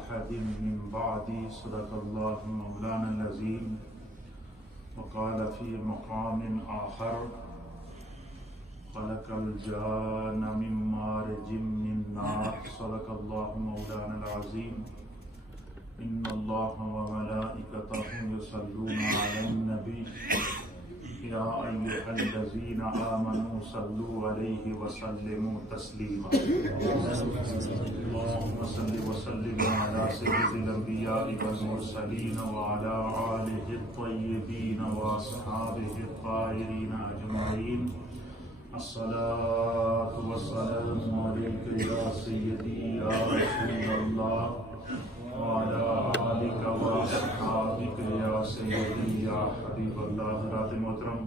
أحد من بعدي صدق الله مولانا العظيم وقال في مقام آخر خلق الجان من مارج من نار صدق الله مولانا العظيم إن الله وملائكته يصلون على النبي يا أيها الذين آمنوا صلوا عليه وسلموا تسليما اللهم صل وسلم على سيد الأنبياء والمرسلين وعلى آله الطيبين وأصحابه الطاهرين أجمعين الصلاة والسلام عليك يا سيدي يا رسول الله وعلى آلك وأصحابك يا سيدي یا حبیب اللہ. حضرات محترم،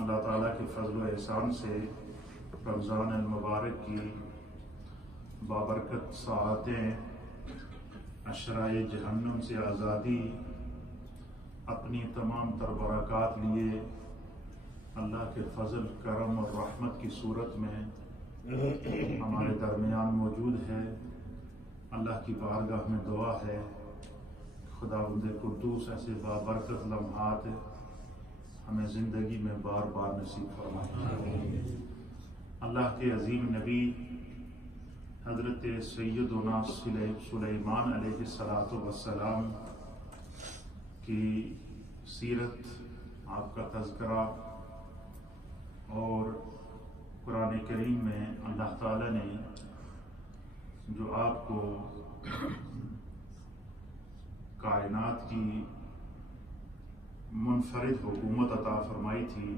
اللہ تعالیٰ کے فضل و احسان سے رمضان المبارک کی بابرکت ساعتیں، عشرۂ جہنم سے آزادی، اپنی تمام تر برکات لیے اللہ کے فضل، کرم اور رحمت کی صورت میں ہمارے درمیان موجود ہے. اللہ کی بارگاہ میں دعا ہے خداوند قدوس ایسے بابرکت لمحات ہمیں زندگی میں بار بار نصیب فرمائے. اللہ کے عظیم نبی حضرت سیدنا سلیمان علیہ السلام کی سیرت، آپ کا تذکرہ، اور قرآن کریم میں اللہ تعالیٰ نے جو آپ کو کائنات کی منفرد حکومت عطا فرمائی تھی،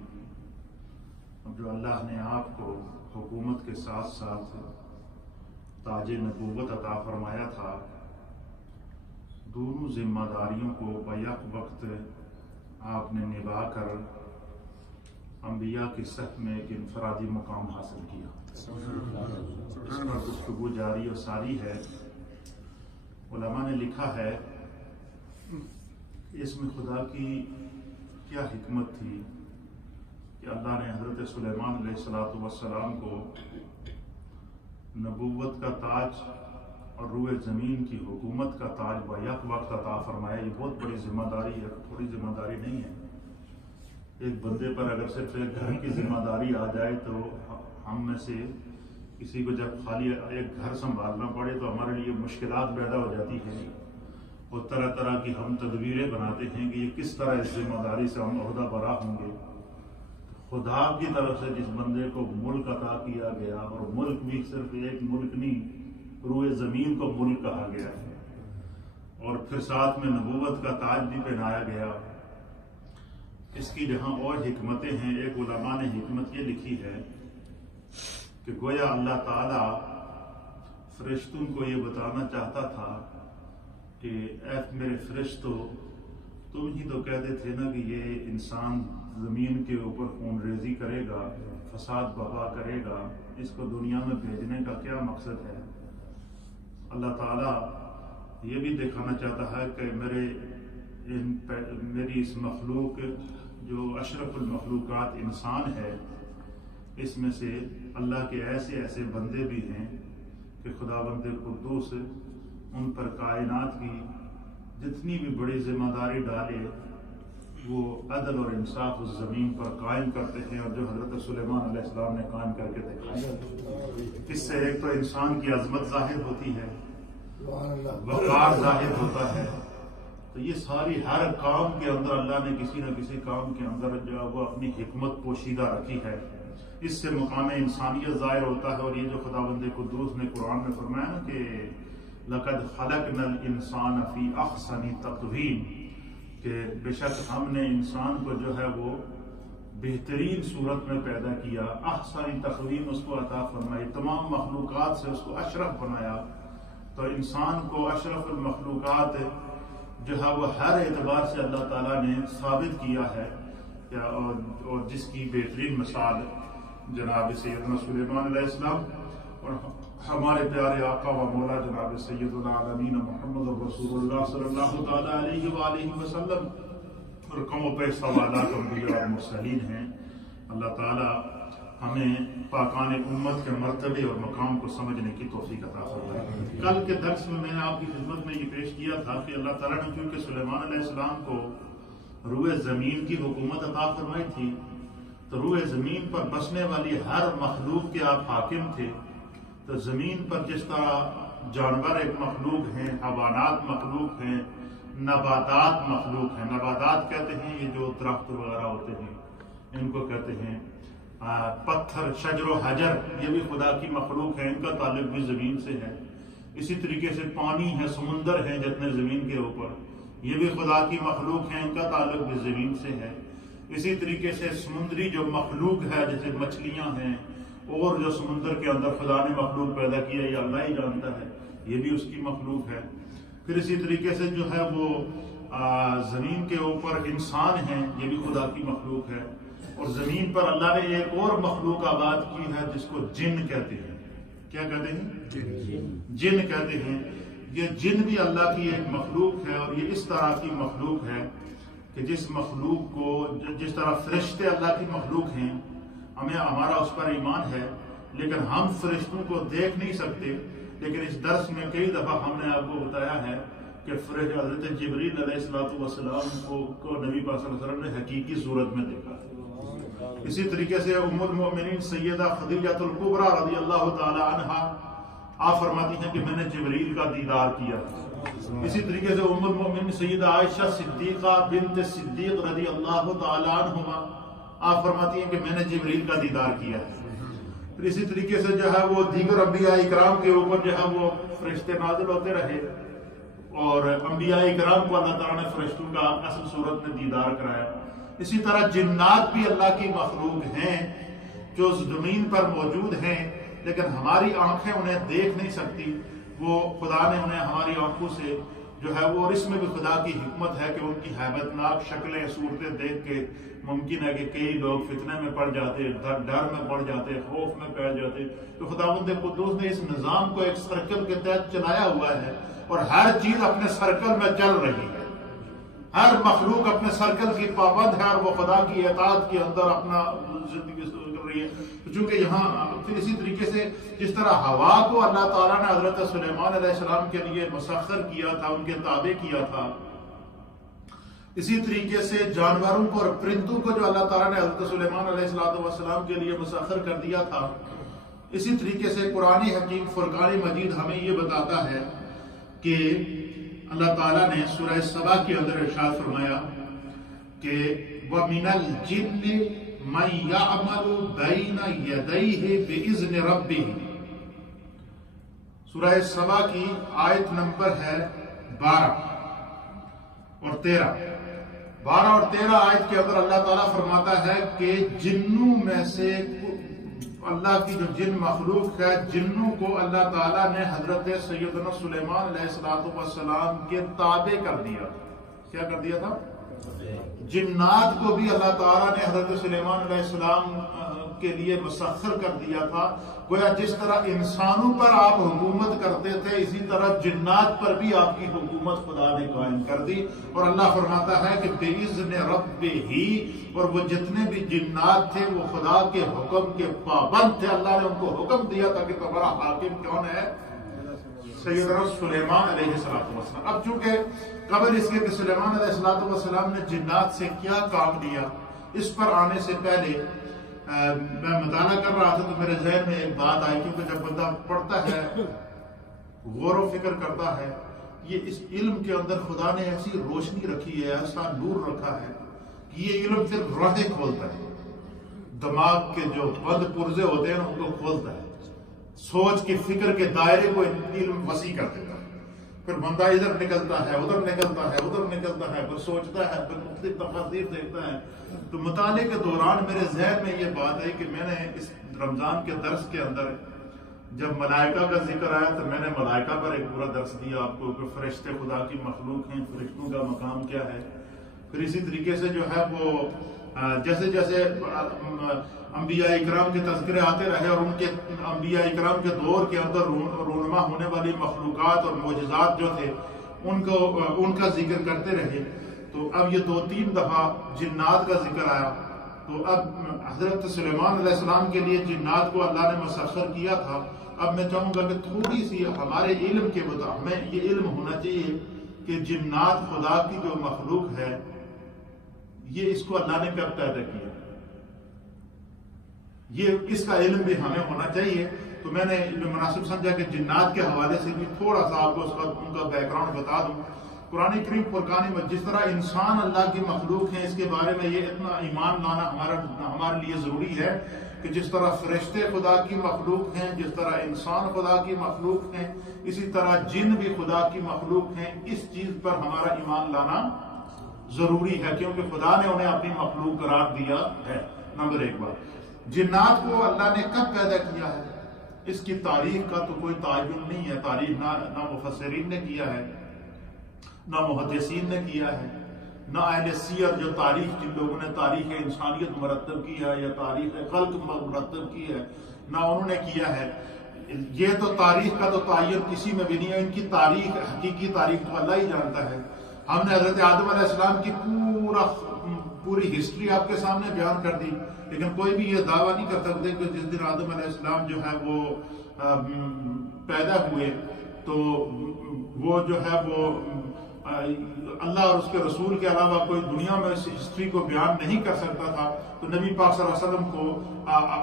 اب جو اللہ نے آپ کو حکومت کے ساتھ ساتھ تاج نبوت عطا فرمایا تھا، دونوں ذمہ داریوں کو بیک وقت آپ نے نبھا کر انبیاء کی صف میں ایک انفرادی مقام حاصل کیا. اس پر گفتگو جاری اور ساری ہے. علماء نے لکھا ہے اس میں خدا کی کیا حکمت تھی کہ اللہ نے حضرت سلیمان علیہ السلام کو نبوت کا تاج اور روئے زمین کی حکومت کا تاج بیک وقت عطا فرمایا. یہ بہت بڑی ذمہ داری ہے، تھوڑی ذمہ داری نہیں ہے. ایک بندے پر اگر صرف ایک گھر کی ذمہ داری آ جائے تو ہم میں سے کسی کو جب خالی ایک گھر سنبھالنا پڑے تو ہمارے لیے مشکلات پیدا ہو جاتی ہیں، اور طرح طرح کی ہم تدبیریں بناتے ہیں کہ یہ کس طرح اس ذمہ داری سے ہم عہدہ برا ہوں گے. خدا کی طرف سے جس بندے کو ملک عطا کیا گیا، اور ملک بھی صرف ایک ملک نہیں، روئے زمین کو ملک کہا گیا ہے، اور پھر ساتھ میں نبوت کا تاج بھی پہنایا گیا. اس کی جہاں اور حکمتیں ہیں، ایک علماء نے حکمت یہ لکھی ہے کہ گویا اللہ تعالیٰ فرشتوں کو یہ بتانا چاہتا تھا کہ اے میرے فرشتو، تم ہی تو کہتے تھے نا کہ یہ انسان زمین کے اوپر خون ریزی کرے گا، فساد بغا کرے گا، اس کو دنیا میں بھیجنے کا کیا مقصد ہے؟ اللہ تعالیٰ یہ بھی دکھانا چاہتا ہے کہ میری اس مخلوق جو اشرف المخلوقات انسان ہے، اس میں سے اللہ کے ایسے ایسے بندے بھی ہیں کہ خداوند قدوس ان پر کائنات کی جتنی بھی بڑی ذمہ داری ڈالے وہ عدل اور انصاف اس زمین پر قائم کرتے ہیں، اور جو حضرت سلیمان علیہ السلام نے قائم کر کے دکھایا. اس سے ایک تو انسان کی عظمت ظاہر ہوتی ہے، وقار ظاہر ہوتا ہے. تو یہ ساری ہر کام کے اندر اللہ نے کسی نہ کسی کام کے اندر جو وہ اپنی حکمت پوشیدہ رکھی ہے. اس سے مقام انسانیت ظاہر ہوتا ہے. اور یہ جو خداوند قدوس نے قرآن میں فرمایا نا کہ لَقَدْ خَلَقْنَا الْإِنسَانَ فِي أَحْسَنِ تَقْوِيمٍ، کہ بے شک ہم نے انسان کو جو ہے وہ بہترین صورت میں پیدا کیا. احسن تقویم اس کو عطا فرمائی، تمام مخلوقات سے اس کو اشرف بنایا. تو انسان کو اشرف المخلوقات جو ہے وہ ہر اعتبار سے اللہ تعالیٰ نے ثابت کیا ہے، اور جس کی بہترین مثال جناب سیدنا سلیمان علیہ السلام اور ہمارے پیارے آقا و مولا جناب سید العالمین محمد رسول اللہ صلی اللہ تعالیٰ علیہ وآلہ وسلم اور قوم پہ سوالات انبیاء اور مرسلین ہیں. اللہ تعالیٰ ہمیں پاکان امت کے مرتبے اور مقام کو سمجھنے کی توفیق عطا فرمائے۔ کل کے درس میں نے آپ کی خدمت میں یہ پیش کیا تھا کہ اللہ تعالیٰ نے چونکہ سلیمان علیہ السلام کو روئے زمین کی حکومت عطا فرمائی تھی، تو روئے زمین پر بسنے والی ہر مخلوق کے آپ حاکم تھے۔ تو زمین پر جس طرح جانور ایک مخلوق ہیں، حیوانات مخلوق ہیں، نباتات مخلوق ہیں۔ نباتات کہتے ہیں یہ جو درخت وغیرہ ہوتے ہیں، ان کو کہتے ہیں پتھر، شجر و حجر، یہ بھی خدا کی مخلوق ہے، ان کا تعلق بھی زمین سے ہے۔ اسی طریقے سے پانی ہے، سمندر ہیں جتنے زمین کے اوپر، یہ بھی خدا کی مخلوق ہیں، ان کا تعلق بھی زمین سے ہے۔ اسی طریقے سے سمندری جو مخلوق ہے جیسے مچھلیاں ہیں، اور جو سمندر کے اندر خدا نے مخلوق پیدا کیا یہ اللہ ہی جانتا ہے، یہ بھی اس کی مخلوق ہے۔ پھر اسی طریقے سے جو ہے وہ زمین کے اوپر انسان ہیں، یہ بھی خدا کی مخلوق ہے۔ اور زمین پر اللہ نے ایک اور مخلوق آباد کی ہے جس کو جن کہتے ہیں۔ کیا کہتے ہیں؟ جن کہتے ہیں۔ یہ جن بھی اللہ کی ایک مخلوق ہے، اور یہ اس طرح کی مخلوق ہے کہ جس مخلوق کو، جس طرح فرشتے اللہ کی مخلوق ہیں، ہمیں ہمارا اس پر ایمان ہے، لیکن ہم فرشتوں کو دیکھ نہیں سکتے۔ لیکن اس درس میں کئی دفعہ ہم نے آپ کو بتایا ہے کہ حضرت جبریل علیہ السلام کو نبی پاک صلی اللہ علیہ وسلم نے حقیقی صورت میں دیکھا۔ اسی طریقے سے ام المؤمنین سیدہ خدیجہ الکبریٰ رضی اللہ تعالی عنہا آپ فرماتی ہیں کہ میں نے جبریل کا دیدار کیا۔ اسی طریقے سے ام المؤمنین سیدہ عائشہ صدیقہ بنت صدیق رضی اللہ تعالی عنہما آپ فرماتی ہیں کہ میں نے جبریل کا دیدار کیا۔ پھر اسی طریقے سے جو ہے وہ دیگر انبیاء اکرام کے اوپر جو ہے وہ فرشتے نازل ہوتے رہے، اور انبیاء اکرام کو اللہ تعالیٰ نے فرشتوں کا اصل صورت میں دیدار کرایا۔ اسی طرح جنات بھی اللہ کی مخلوق ہیں جو زمین پر موجود ہیں، لیکن ہماری آنکھیں انہیں دیکھ نہیں سکتی۔ وہ خدا نے انہیں ہماری آنکھوں سے جو ہے وہ، اور اس میں بھی خدا کی حکمت ہے کہ ان کی ہیبت ناک شکلیں، صورتیں دیکھ کے ممکن ہے کہ کئی لوگ فتنے میں پڑ جاتے، ڈر میں پڑ جاتے، خوف میں پڑ جاتے۔ تو خداوند قدوس نے اس نظام کو ایک سرکل کے تحت چلایا ہوا ہے، اور ہر چیز اپنے سرکل میں چل رہی ہے۔ ہر مخلوق اپنے سرکل کی پابند ہے، اور وہ خدا کی اطاعت کے اندر اپنا زندگی کر رہی ہے۔ چونکہ یہاں پھر اسی طریقے سے جس طرح ہوا کو اللہ تعالیٰ نے حضرت سلیمان علیہ السلام کے لیے مسخر کیا تھا، ان کے تابع کیا تھا، اسی طریقے سے جانوروں کو اور پرندوں کو جو اللہ تعالیٰ نے حضرت سلیمان علیہ السلام کے لیے مسخر کر دیا تھا۔ اسی طریقے سے قرآن حکیم فرقان مجید ہمیں یہ بتاتا ہے کہ اللہ تعالیٰ نے سورہ سبا کے اندر ارشاد فرمایا کہ وَمِنَ الْجِنِّ مَن يَعْمَلُ بَيْنَ يَدَيْهِ بِإِذْنِ رَبِّهِ۔ سورہ سبا کی آیت نمبر ہے 12 اور 13۔ 12 اور 13 آیت کے اندر اللہ تعالیٰ فرماتا ہے کہ جنوں میں سے اللہ کی جو جن مخلوق ہے، جنوں کو اللہ تعالیٰ نے حضرت سیدنا سلیمان علیہ السلام کے تابع کر دیا۔ کیا کر دیا تھا؟ جنات کو بھی اللہ تعالیٰ نے حضرت سلیمان علیہ السلام کے لیے مسخر کر دیا تھا۔ گویا جس طرح انسانوں پر آپ حکومت کرتے تھے، اسی طرح جنات پر بھی آپ کی حکومت خدا نے قائم کر دی۔ اور اللہ فرماتا ہے کہ بِإِذْنِ رَبِّهِ، اور وہ جتنے بھی جنات تھے وہ خدا کے حکم کے پابند تھے۔ اللہ نے ان کو حکم دیا تھا کہ تمہارا حاکم کون ہے؟ سیدنا سلیمان علیہ السلام۔ اب چونکہ قبل اس کے کہ سلیمان علیہ السلام نے جنات سے کیا کام لیا، اس پر آنے سے پہلے میں مطالعہ کر رہا تھا تو میرے ذہن میں ایک بات آئی، کیونکہ جب بندہ پڑھتا ہے، غور و فکر کرتا ہے، یہ اس علم کے اندر خدا نے ایسی روشنی رکھی ہے، ایسا نور رکھا ہے کہ یہ علم پھر راہیں کھولتا ہے، دماغ کے جو بند پرزے ہوتے ہیں ان کو کھولتا ہے، سوچ کے فکر کے دائرے کو علم وسیع کر دیتا ہے۔ پھر بندہ ادھر نکلتا ہے، ادھر نکلتا ہے، ادھر نکلتا ہے، پھر سوچتا ہے، پھر مختلف تفاسیر دیکھتا ہے۔ تو مطالعے کے دوران میرے ذہن میں یہ بات ہے کہ میں نے اس رمضان کے درس کے اندر جب ملائکہ کا ذکر آیا تو میں نے ملائکہ پر ایک پورا درس دیا آپ کو کہ فرشتے خدا کی مخلوق ہیں، فرشتوں کا مقام کیا ہے۔ پھر اسی طریقے سے جو ہے وہ جیسے جیسے انبیاء اکرام کے تذکرے آتے رہے اور ان کے انبیاء اکرام کے دور کے اندر رونما ہونے والی مخلوقات اور معجزات جو تھے ان کا ذکر کرتے رہے۔ تو اب یہ 2-3 دفعہ جنات کا ذکر آیا، تو اب حضرت سلیمان علیہ السلام کے لیے جنات کو اللہ نے مسخر کیا تھا. اب میں چاہوں گا کہ تھوڑی سی ہمارے علم کے مطابق ہمیں یہ علم ہونا چاہیے کہ جنات خدا کی جو مخلوق ہے یہ اس کو اللہ نے کب پیدا کیا، یہ اس کا علم بھی ہمیں ہونا چاہیے. تو میں نے مناسب سمجھا کہ جنات کے حوالے سے بھی تھوڑا سا آپ کو ان کا بیک گراؤنڈ بتا دوں. قرآن کریم فرقان میں جس طرح انسان اللہ کی مخلوق ہیں اس کے بارے میں یہ اتنا ایمان لانا ہمارے لیے ضروری ہے کہ جس طرح فرشتے خدا کی مخلوق ہیں، جس طرح انسان خدا کی مخلوق ہیں، اسی طرح جن بھی خدا کی مخلوق ہیں. اس چیز پر ہمارا ایمان لانا ضروری ہے کیونکہ خدا نے انہیں اپنی مخلوق قرار دیا ہے. نمبر 1 بات، جنات کو اللہ نے کب پیدا کیا ہے اس کی تاریخ کا تو کوئی تعین نہیں ہے. تاریخ نہ مفسرین نے کیا ہے، نہ محدثین نے کیا ہے، نہ اہل سیر جو تاریخ جن لوگوں نے تاریخ انسانیت مرتب کی ہے یا تاریخ خلق مرتب کی ہے نہ انہوں نے کیا ہے. یہ تو تاریخ کا تو تعین کسی میں بھی نہیں ہے. ان کی تاریخ، حقیقی تاریخ تو اللہ ہی جانتا ہے. ہم نے حضرت آدم علیہ السلام کی پوری ہسٹری آپ کے سامنے بیان کر دی، لیکن کوئی بھی یہ دعویٰ نہیں کر سکتے کہ جس دن آدم علیہ السلام جو ہے وہ پیدا ہوئے تو وہ جو ہے وہ اللہ اور اس کے رسول کے علاوہ کوئی دنیا میں اس ہسٹری کو بیان نہیں کر سکتا تھا. تو نبی پاک صلی اللہ علیہ وسلم کو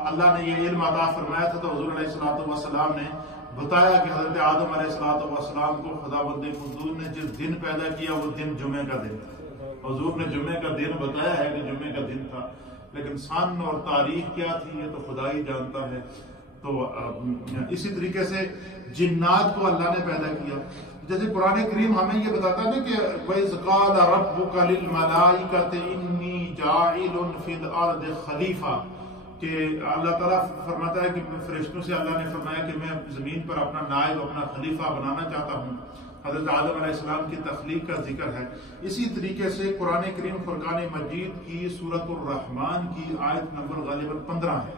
اللہ نے یہ علم عطا فرمایا تھا. تو حضور علیہ السلام نے بتایا کہ حضرت آدم علیہ السلام کو خداوند قدوس نے جس دن پیدا کیا وہ دن جمعے کا دن تھا. حضور نے جمعے کا دن بتایا ہے کہ جمعے کا دن تھا، لیکن سن اور تاریخ کیا تھی یہ تو خدا ہی جانتا ہے. تو اسی طریقے سے جنات کو اللہ نے پیدا کیا. جیسے قرآن کریم ہمیں یہ بتاتا ہے کہ وَإِذْ قَالَ رَبُّكَ لِلْمَلَائِكَةِ إِنِّي جَاعِلٌ فِي الْأَرْضِ خَلِيفَةً کہ اللہ تعالیٰ فرماتا ہے کہ فرشتوں سے اللہ نے فرمایا کہ میں زمین پر اپنا نائب، اپنا خلیفہ بنانا چاہتا ہوں. حضرت آدم علیہ السلام کی تخلیق کا ذکر ہے. اسی طریقے سے قرآن کریم فرقان مجید کی سورۃ الرحمن کی آیت نمبر غالباً 15 ہے.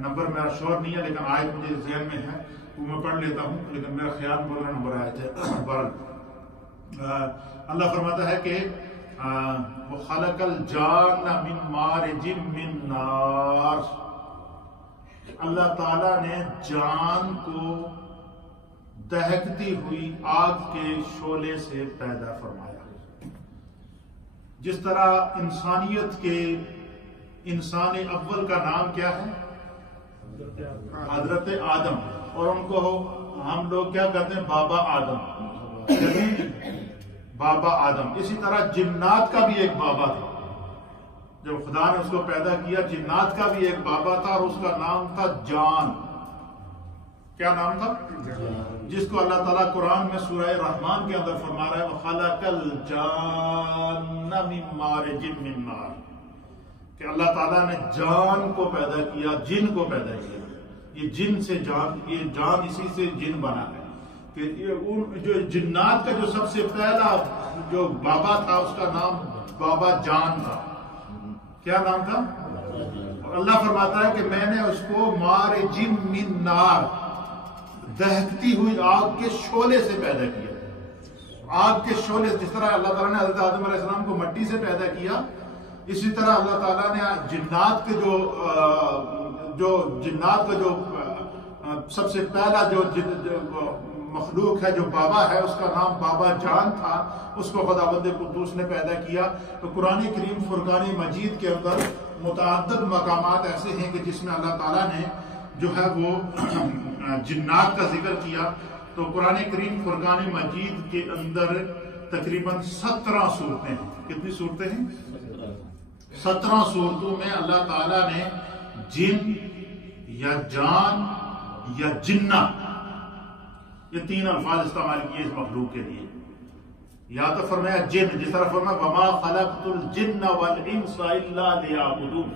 نمبر میرا شور نہیں ہے لیکن آیت مجھے ذہن میں ہے، وہ میں پڑھ لیتا ہوں، لیکن میرا خیال بول رہا نمبر آیت ہے. اللہ فرماتا ہے کہ وَخَلَقَ الْجَانَّ مِن مَارِجٍ مِّن نَارٍ، اللہ تعالیٰ نے جان کو دہکتی ہوئی آگ کے شعلے سے پیدا فرمایا. جس طرح انسانیت کے انسان اول کا نام کیا ہے؟ حضرت آدم، اور ان کو ہم لوگ کیا کہتے ہیں؟ بابا آدم. بابا آدم. اسی طرح جنات کا بھی ایک بابا تھا. جب خدا نے اس کو پیدا کیا جنات کا بھی ایک بابا تھا اور اس کا نام تھا جان. کیا نام تھا؟ جس کو اللہ تعالیٰ قرآن میں سورہ رحمان کے اندر فرما رہا ہے وَخَلَقَ الْجَانَّ مِن مَارِجٍ مِّن نَارٍ کہ اللہ تعالیٰ نے جان کو پیدا کیا، جن کو پیدا کیا. یہ جن سے جان، یہ جان اسی سے جن بنا ہے. کہ جو جنات کا جو سب سے پہلا جو بابا تھا اس کا نام بابا جان تھا. کیا نام تھا؟ اور اللہ فرماتا ہے کہ میں نے اس کو مارجم من نار، دہکتی ہوئی آگ کے شعلے سے پیدا کیا. آگ کے شعلے، جس طرح اللہ تعالیٰ نے حضرت آدم علیہ السلام کو مٹی سے پیدا کیا، اسی طرح اللہ تعالیٰ نے جنات کے جو سب سے پہلا جو مخلوق ہے، جو بابا ہے، اس کا نام بابا جان تھا، اس کو خداوند قدوس نے پیدا کیا. تو قرآن کریم فرقان مجید کے اندر متعدد مقامات ایسے ہیں کہ جس میں اللہ تعالیٰ نے جو ہے وہ جنات کا ذکر کیا. تو قرآن کریم فرقان مجید کے اندر تقریباً 17 صورتیں ہیں. کتنی صورتیں ہیں؟ 17 صورتوں میں اللہ تعالیٰ نے جن یا جان یا جنہ، یہ 3 الفاظ استعمال کیے اس مخلوق کے لیے. یا تو فرمایا جن، جس طرح فرمایا وَمَا خَلَقْتُ الْجِنَّ وَالْإِنسَ إِلَّا لِيَعْبُدُونِ.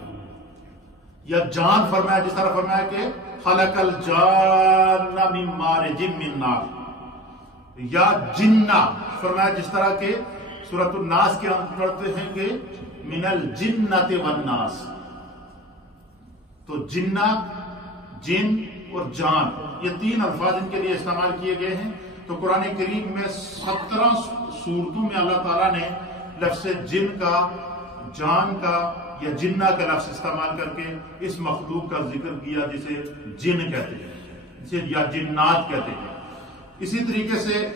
یا جان فرمایا جس طرح فرمایا کہ خَلَقَ الْجَانَّ مِن مَارِجٍ مِّن نَارٍ. یا جنہ فرمایا جس طرح کہ سورۃ الناس کے اندر پڑھتے ہیں کہ من الجنۃ والناس. تو جنہ، جن اور جان، یہ 3 الفاظ ان کے لیے استعمال کیے گئے ہیں. تو قرآن کریم میں 17 صورتوں میں اللہ تعالیٰ نے لفظ جن کا، جان کا یا جنہ کا لفظ استعمال کر کے اس مخلوق کا ذکر کیا جسے جن کہتے ہیں، جسے یا جنات کہتے ہیں۔ اسی طریقے سے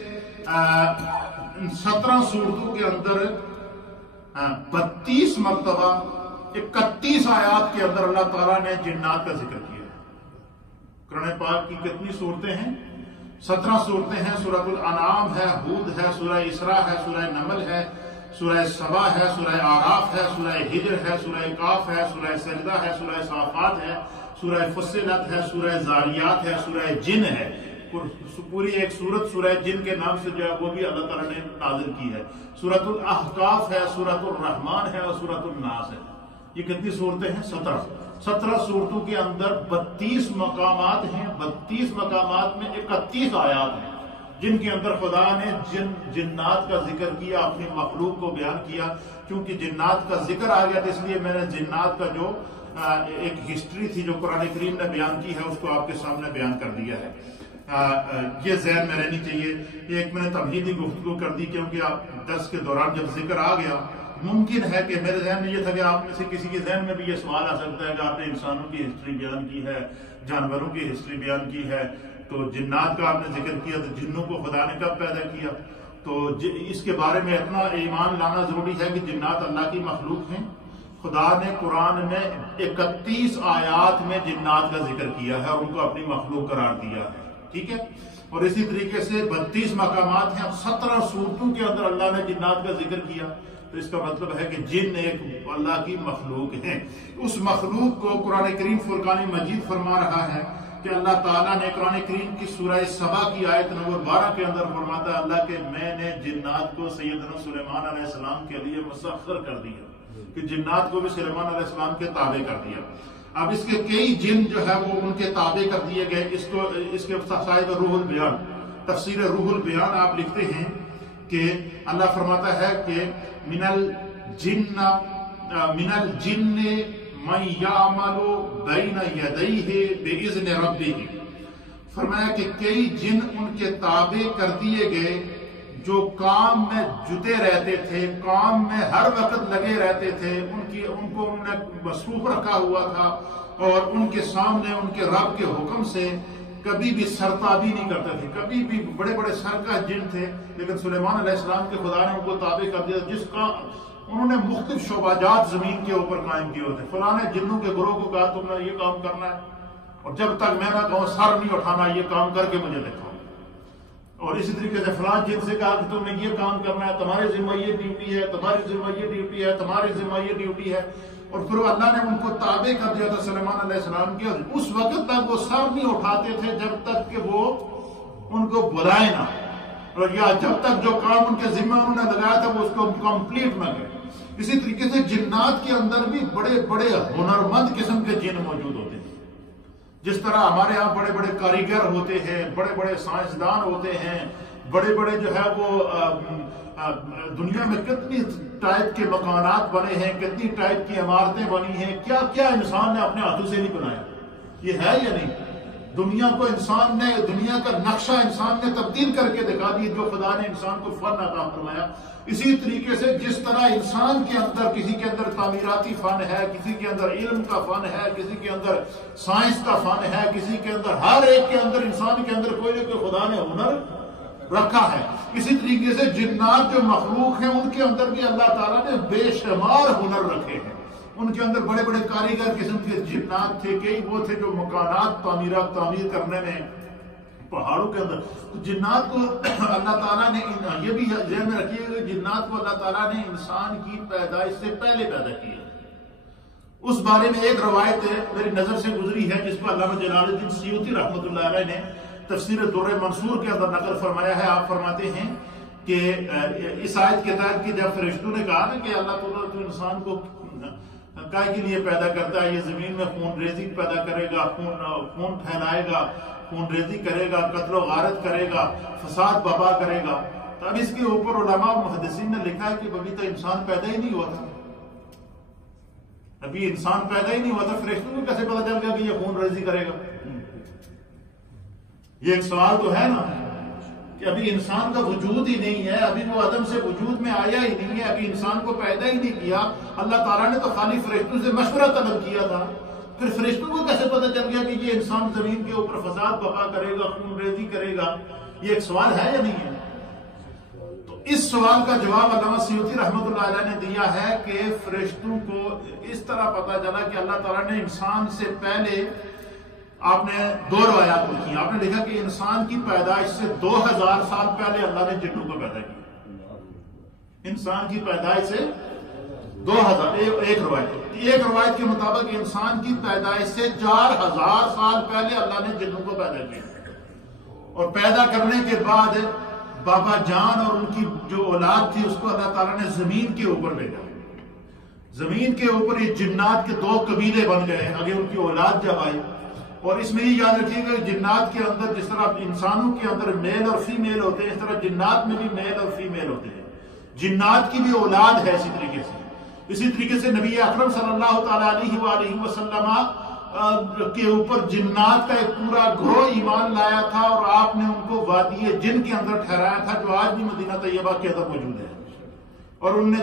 17 سورتوں کے اندر 32 مرتبہ 31 آیات کے اندر اللہ تعالیٰ نے جنات کا ذکر کیا ہے۔ قرآن پاک کی کتنی صورتیں ہیں؟ 17 صورتیں ہیں۔ سورۃ الانعام ہے، ہود ہے، سورہ اسراء ہے، سورہ نمل ہے، سورہ سبا ہے، سورہ آراف ہے، سورہ ہجر ہے، سورہ کاف ہے، سورہ سجدہ ہے، سورہ صافات ہے، سورہ فصلت ہے، سورہ زاریات ہے، سورہ جن ہے۔ پوری ایک سورت سورہ جن کے نام سے جو ہے وہ بھی اللہ تعالیٰ نے نازل کی ہے۔ سورۃ الاحقاف ہے، سورۃ الرحمن ہے اور سورۃ الناس ہے۔ یہ کتنی صورتیں ہیں؟ 17 صورتوں کے اندر 32 مقامات ہیں۔ 32 مقامات میں 31 آیات ہیں جن کے اندر خدا نے جنات کا ذکر کیا، اپنی مخلوق کو بیان کیا۔ چونکہ جنات کا ذکر آ گیا تو اس لیے میں نے جنات کا جو ایک ہسٹری تھی جو قرآن کریم نے بیان کی ہے اس کو آپ کے سامنے بیان کر دیا ہے۔ یہ ذہن میں رہنی چاہیے۔ ایک میں نے تمہیدی گفتگو کر دی کیونکہ آپ درس کے دوران جب ذکر آ گیا ممکن ہے کہ میرے ذہن میں یہ تھا کہ آپ میں سے کسی کے ذہن میں بھی یہ سوال آ سکتا ہے کہ آپ نے انسانوں کی ہسٹری بیان کی ہے، جانوروں کی ہسٹری بیان کی ہے، تو جنات کا آپ نے ذکر کیا تو جنوں کو خدا نے کب پیدا کیا؟ تو اس کے بارے میں اتنا ایمان لانا ضروری ہے کہ جنات اللہ کی مخلوق ہیں۔ خدا نے قرآن میں 31 آیات میں جنات کا ذکر کیا ہے اور ان کو اپنی مخلوق قرار دیا ہے، ٹھیک ہے۔ اور اسی طریقے سے 32 مقامات ہیں، 17 صورتوں کے اندر اللہ نے جنات کا ذکر کیا، تو اس کا مطلب ہے کہ جن ایک اللہ کی مخلوق ہیں۔ اس مخلوق کو قرآن کریم فرقان مجید فرما رہا ہے کہ اللہ تعالیٰ نے قرآن کریم کی سورہ سبا کی آیت نمبر 12 کے اندر فرماتا ہے اللہ کہ میں نے جنات کو سیدنا سلیمان علیہ السلام کے لیے مسخر کر دیا، کہ جنات کو بھی سلیمان علیہ السلام کے تابع کر دیا۔ اب اس کے کئی جن جو ہے وہ ان کے تابع کر دیے گئے۔ اس کے صاحب روح البیان، تفسیر روح البیان آپ لکھتے ہیں کہ اللہ فرماتا ہے کہ من الجن من یعمل بین یدیہ باذن ربہ، فرمایا کہ کئی جن ان کے تابع کر دیے گئے جو کام میں جتے رہتے تھے، کام میں ہر وقت لگے رہتے تھے، ان کو انہوں نے مصروف رکھا ہوا تھا اور ان کے سامنے ان کے رب کے حکم سے کبھی بھی سرتابی نہیں کرتے تھے، کبھی بھی بڑے بڑے سرکش جن تھے، لیکن سلیمان علیہ السلام کے خدا نے ان کو تابع کر دیا، جس کا انہوں نے مختلف شعبات زمین کے اوپر قائم کیے ہوتے۔ فلاں نے جنوں کے گروہ کو کہا تم نے یہ کام کرنا ہے اور جب تک میں نہ کہوں سر نہیں اٹھانا، یہ کام کر کے مجھے دکھاؤ۔ اور اسی طریقے سے فلاں جن سے کہا کہ تم نے یہ کام کرنا ہے، تمہارے ذمہ یہ ڈیوٹی ہے، تمہاری ذمہ یہ ڈیوٹی ہے، تمہاری ذمہ یہ ڈیوٹی ہے، اور پھر اللہ نے ان کو تابع کر دیا تھا سلیمان علیہ السلام کے، اور اس وقت تک وہ سر نہیں اٹھاتے تھے جب تک کہ وہ ان کو بلائے نہ، اور یا جب تک جو کام ان کے ذمہ انہوں نے لگایا تھا وہ اس کو کمپلیٹ نہ کرے۔ اسی طریقے سے جنات کے اندر بھی بڑے بڑے ہنرمند قسم کے جن موجود ہوتے ہیں، جس طرح ہمارے ہاں بڑے بڑے کاریگر ہوتے ہیں، بڑے بڑے سائنسدان ہوتے ہیں، بڑے بڑے جو ہے وہ دنیا میں کتنی ٹائپ کے مکانات بنے ہیں، کتنی ٹائپ کی عمارتیں بنی ہیں، کیا کیا انسان نے اپنے ہاتھوں سے نہیں بنایا، یہ ہے یا نہیں؟ دنیا کو انسان نے، دنیا کا نقشہ انسان نے تبدیل کر کے دکھا دی جو خدا نے انسان کو فن عطا فرمایا۔ اسی طریقے سے جس طرح انسان کے اندر، کسی کے اندر تعمیراتی فن ہے، کسی کے اندر علم کا فن ہے، کسی کے اندر سائنس کا فن ہے، کسی کے اندر، ہر ایک کے اندر، انسان کے اندر کوئی نہ کوئی خدا نے ہنر رکھا ہے۔ اسی طریقے سے جنات جو مخلوق ہیں ان کے اندر بھی اللہ تعالیٰ نے بے شمار ہنر رکھے ہیں۔ ان کے اندر بڑے بڑے کاریگر قسم کے جنات تھے، کئی وہ تھے جو مکانات تعمیر کرنے میں پہاڑوں کے اندر، تو جنات کو اللہ تعالیٰ نے، یہ بھی ذہن میں رکھیے گا، جنات کو اللہ تعالیٰ نے انسان کی پیدائش سے پہلے پیدا کیا۔ اس بارے میں ایک روایت میری نظر سے گزری ہے جس کو علامہ جلال الدین سیوطی رحمۃ اللہ علیہ نے تفسیر در منصور کے اندر نقل فرمایا ہے۔ آپ فرماتے ہیں کہ اس آیت کے تحت کہ جب فرشتوں نے کہا کہ اللہ تعالیٰ تو انسان کو کائے کے لیے پیدا کرتا ہے، یہ زمین میں خون ریزی پیدا کرے گا، خون پھیلائے گا، خون ریزی کرے گا، قتل و غارت کرے گا، فساد بابا کرے گا، تو اب اس کے اوپر علماء و محدثین نے لکھا ہے کہ ابھی تو انسان پیدا ہی نہیں ہوا تھا، ابھی انسان پیدا ہی نہیں ہوا تھا، فرشتوں کو کیسے پتا چل گیا کہ یہ خون ریزی کرے گا؟ یہ ایک سوال تو ہے نا۔ کہ ابھی انسان کا وجود ہی نہیں ہے، ابھی وہ عدم سے وجود میں آیا ہی نہیں ہے، ابھی انسان کو پیدا ہی نہیں کیا. اللہ تعالیٰ نے تو خالی فرشتوں سے مشورہ طلب کیا تھا. پھر فرشتوں کو کیسے پتہ چل گیا کہ یہ انسان زمین کے اوپر فساد بپا کرے گا، خون ریزی کرے گا؟ یہ ایک سوال ہے یا نہیں ہے؟ تو اس سوال کا جواب علامہ سیوطی رحمۃ اللہ علیہ نے دیا ہے کہ فرشتوں کو اس طرح پتہ چلا کہ اللہ تعالیٰ نے انسان سے پہلے، آپ نے 2 روایات لکھی. آپ نے لکھا کہ انسان کی پیدائش سے 2000 سال پہلے اللہ نے جنوں کو پیدا کیا. انسان کی پیدائش سے 2000، ایک روایت کے مطابق انسان کی پیدائش سے 4000 سال پہلے اللہ نے جنوں کو پیدا کیا. اور پیدا کرنے کے بعد بابا جان اور ان کی جو اولاد تھی اس کو اللہ تعالیٰ نے زمین کے اوپر بھیجا. زمین کے اوپر یہ جنات کے 2 قبیلے بن گئے آگے ان کی اولاد جب آئی. اور اس میں یہ یاد رکھیے گا جنات کے اندر جس طرح انسانوں کے اندر میل اور فیمیل ہوتے ہیں، اس طرح جنات میں بھی میل اور فیمیل ہوتے ہیں. جنات کی بھی اولاد ہے اسی طریقے سے نبی اکرم صلی اللہ تعالیٰ علیہ وآلہ وسلم کے اوپر جنات کا ایک پورا گروہ ایمان لایا تھا اور آپ نے ان کو وادی جن کے اندر ٹھہرایا تھا جو آج بھی مدینہ طیبہ کے اندر موجود ہے. اور ان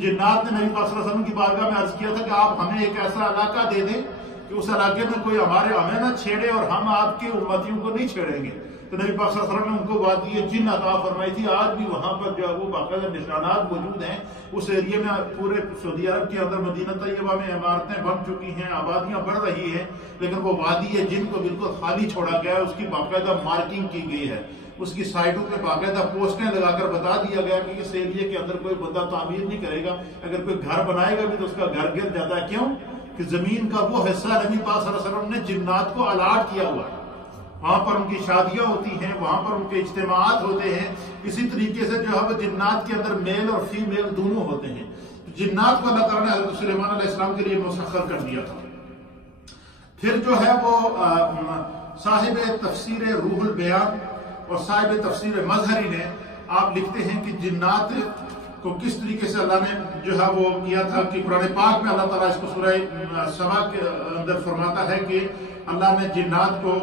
جنات نے نبی پاک صلی اللہ علیہ وسلم کی بارگاہ میں عرض کیا تھا کہ آپ ہمیں ایک ایسا علاقہ دے دیں کہ اس علاقے میں کوئی ہمیں نہ چھیڑے اور ہم آپ کے امتیوں کو نہیں چھیڑیں گے. تو نبی پاک صلی اللہ علیہ وسلم نے ان کو وادی جن عطا فرمائی تھی. آج بھی وہاں پر جو ہے وہ باقاعدہ نشانات موجود ہیں. اس ایریے میں پورے سعودی عرب کے اندر مدینہ طیبہ میں عمارتیں بن چکی ہیں، آبادیاں بڑھ رہی ہیں، لیکن وہ وادی جن کو بالکل خالی چھوڑا گیا ہے. اس کی باقاعدہ مارکنگ کی گئی ہے، اس کی سائٹوں پہ باقاعدہ پوسٹیں لگا کر بتا دیا گیا کہ اس ایریے کے اندر کوئی بندہ تعمیر نہیں کرے گا. اگر کوئی گھر بنائے گا بھی تو اس کا گھر گر جاتا ہے. کیوں؟ کہ زمین کا وہ حصہ نبی پاک صلی اللہ علیہ وسلم نے جنات کو الاٹ کیا ہوا ہے. وہاں پر ان کی شادیاں ہوتی ہیں، وہاں پر ان کے اجتماعات ہوتے ہیں. اسی طریقے سے جو ہے وہ جنات کے اندر میل اور فیمیل دونوں ہوتے ہیں. جنات کو اللہ تعالیٰ نے حضرت سلیمان علیہ السلام کے لیے مسخر کر دیا تھا. پھر جو ہے وہ صاحب تفسیر روح البیان اور صاحب تفسیر مظہری نے آپ لکھتے ہیں کہ جنات کو کس طریقے سے اللہ نے جو ہے وہ کیا تھا کہ قرآن پاک میں اللہ تعالیٰ اس کو سورہ سبا کے اندر فرماتا ہے کہ اللہ نے جنات کو